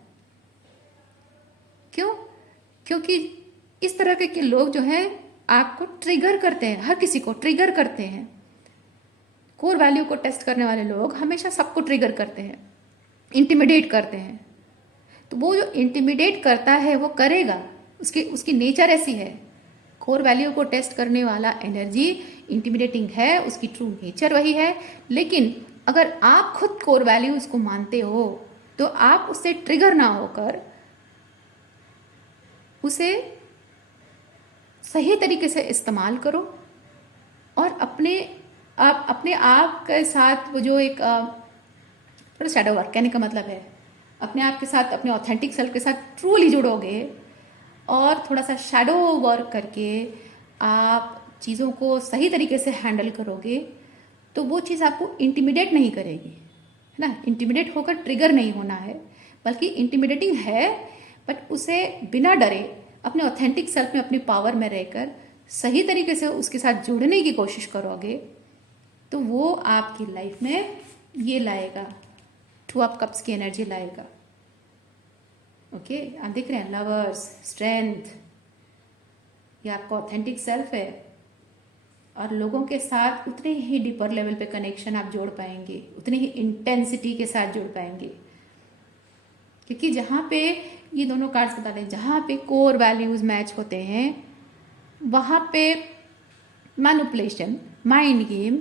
क्यों? क्योंकि इस तरह के लोग जो हैं आपको ट्रिगर करते हैं, हर किसी को ट्रिगर करते हैं। कोर वैल्यू को टेस्ट करने वाले लोग हमेशा सबको ट्रिगर करते हैं, इंटिमिडेट करते हैं। तो वो जो इंटिमिडेट करता है वो करेगा, उसकी नेचर ऐसी है। कोर वैल्यू को टेस्ट करने वाला एनर्जी इंटिमिडेटिंग है, उसकी ट्रू नेचर वही है। लेकिन अगर आप खुद कोर वैल्यूज को मानते हो तो आप उससे ट्रिगर ना होकर उसे सही तरीके से इस्तेमाल करो और अपने आप के साथ वो जो एक शैडो वर्क, कहने का मतलब है अपने आप के साथ, अपने ऑथेंटिक सेल्फ के साथ ट्रूली जुड़ोगे और थोड़ा सा शैडो वर्क करके आप चीज़ों को सही तरीके से हैंडल करोगे तो वो चीज़ आपको इंटिमिडेट नहीं करेगी। है ना। इंटिमिडेट होकर ट्रिगर नहीं होना है, बल्कि इंटिमिडेटिंग है बट उसे बिना डरे अपने ऑथेंटिक सेल्फ में, अपनी पावर में रहकर सही तरीके से उसके साथ जुड़ने की कोशिश करोगे तो वो आपकी लाइफ में ये लाएगा, 2 ऑफ कप्स की एनर्जी लाएगा। ओके, आप देख रहे हैं लवर्स, स्ट्रेंथ, ये आपका ऑथेंटिक सेल्फ है और लोगों के साथ उतने ही डीपर लेवल पे कनेक्शन आप जोड़ पाएंगे, उतनी ही इंटेंसिटी के साथ जुड़ पाएंगे। क्योंकि जहाँ पे ये दोनों कार्ड्स बता रहे हैं, जहाँ पे कोर वैल्यूज मैच होते हैं वहाँ पे manipulation, mind game,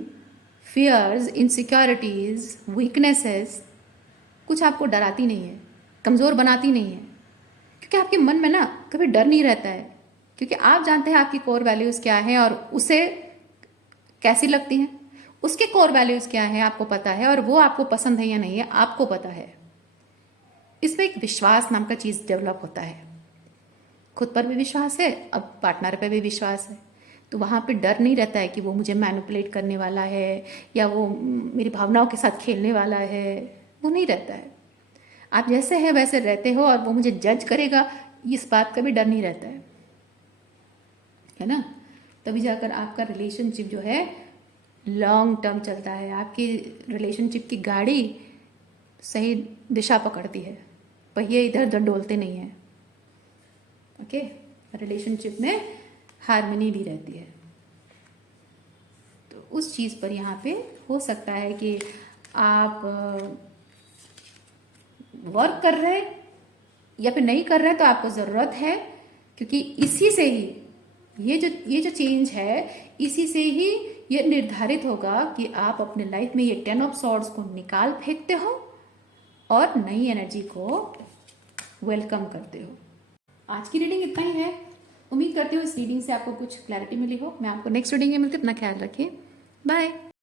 fears, insecurities, weaknesses कुछ आपको डराती नहीं है, कमज़ोर बनाती नहीं है। क्योंकि आपके मन में ना कभी डर नहीं रहता है, क्योंकि आप जानते हैं आपकी कोर वैल्यूज़ क्या है और उसे कैसी लगती हैं, उसके कोर वैल्यूज़ क्या है आपको पता है और वो आपको पसंद है या नहीं है आपको पता है। इसमें एक विश्वास नाम का चीज़ डेवलप होता है, खुद पर भी विश्वास है, अब पार्टनर पर भी विश्वास है। तो वहाँ पे डर नहीं रहता है कि वो मुझे मैनिपुलेट करने वाला है या वो मेरी भावनाओं के साथ खेलने वाला है, वो नहीं रहता है। आप जैसे हैं वैसे रहते हो और वो मुझे जज करेगा, इस बात का भी डर नहीं रहता है ना। तभी जाकर आपका रिलेशनशिप जो है लॉन्ग टर्म चलता है, आपकी रिलेशनशिप की गाड़ी सही दिशा पकड़ती है, पहिए इधर उधर डोलते नहीं हैं। ओके, रिलेशनशिप में हार्मनी भी रहती है। तो उस चीज़ पर यहाँ पे हो सकता है कि आप वर्क कर रहे हैं या फिर नहीं कर रहे हैं, तो आपको ज़रूरत है, क्योंकि इसी से ही ये जो चेंज है, इसी से ही ये निर्धारित होगा कि आप अपने लाइफ में ये 10 ऑफ सॉर्ड्स को निकाल फेंकते हो और नई एनर्जी को वेलकम करते हो। आज की रीडिंग इतना ही है। उम्मीद करती हूँ इस रीडिंग से आपको कुछ क्लैरिटी मिली हो। मैं आपको नेक्स्ट रीडिंग में मिलती हूँ। अपना ख्याल रखिए, बाय।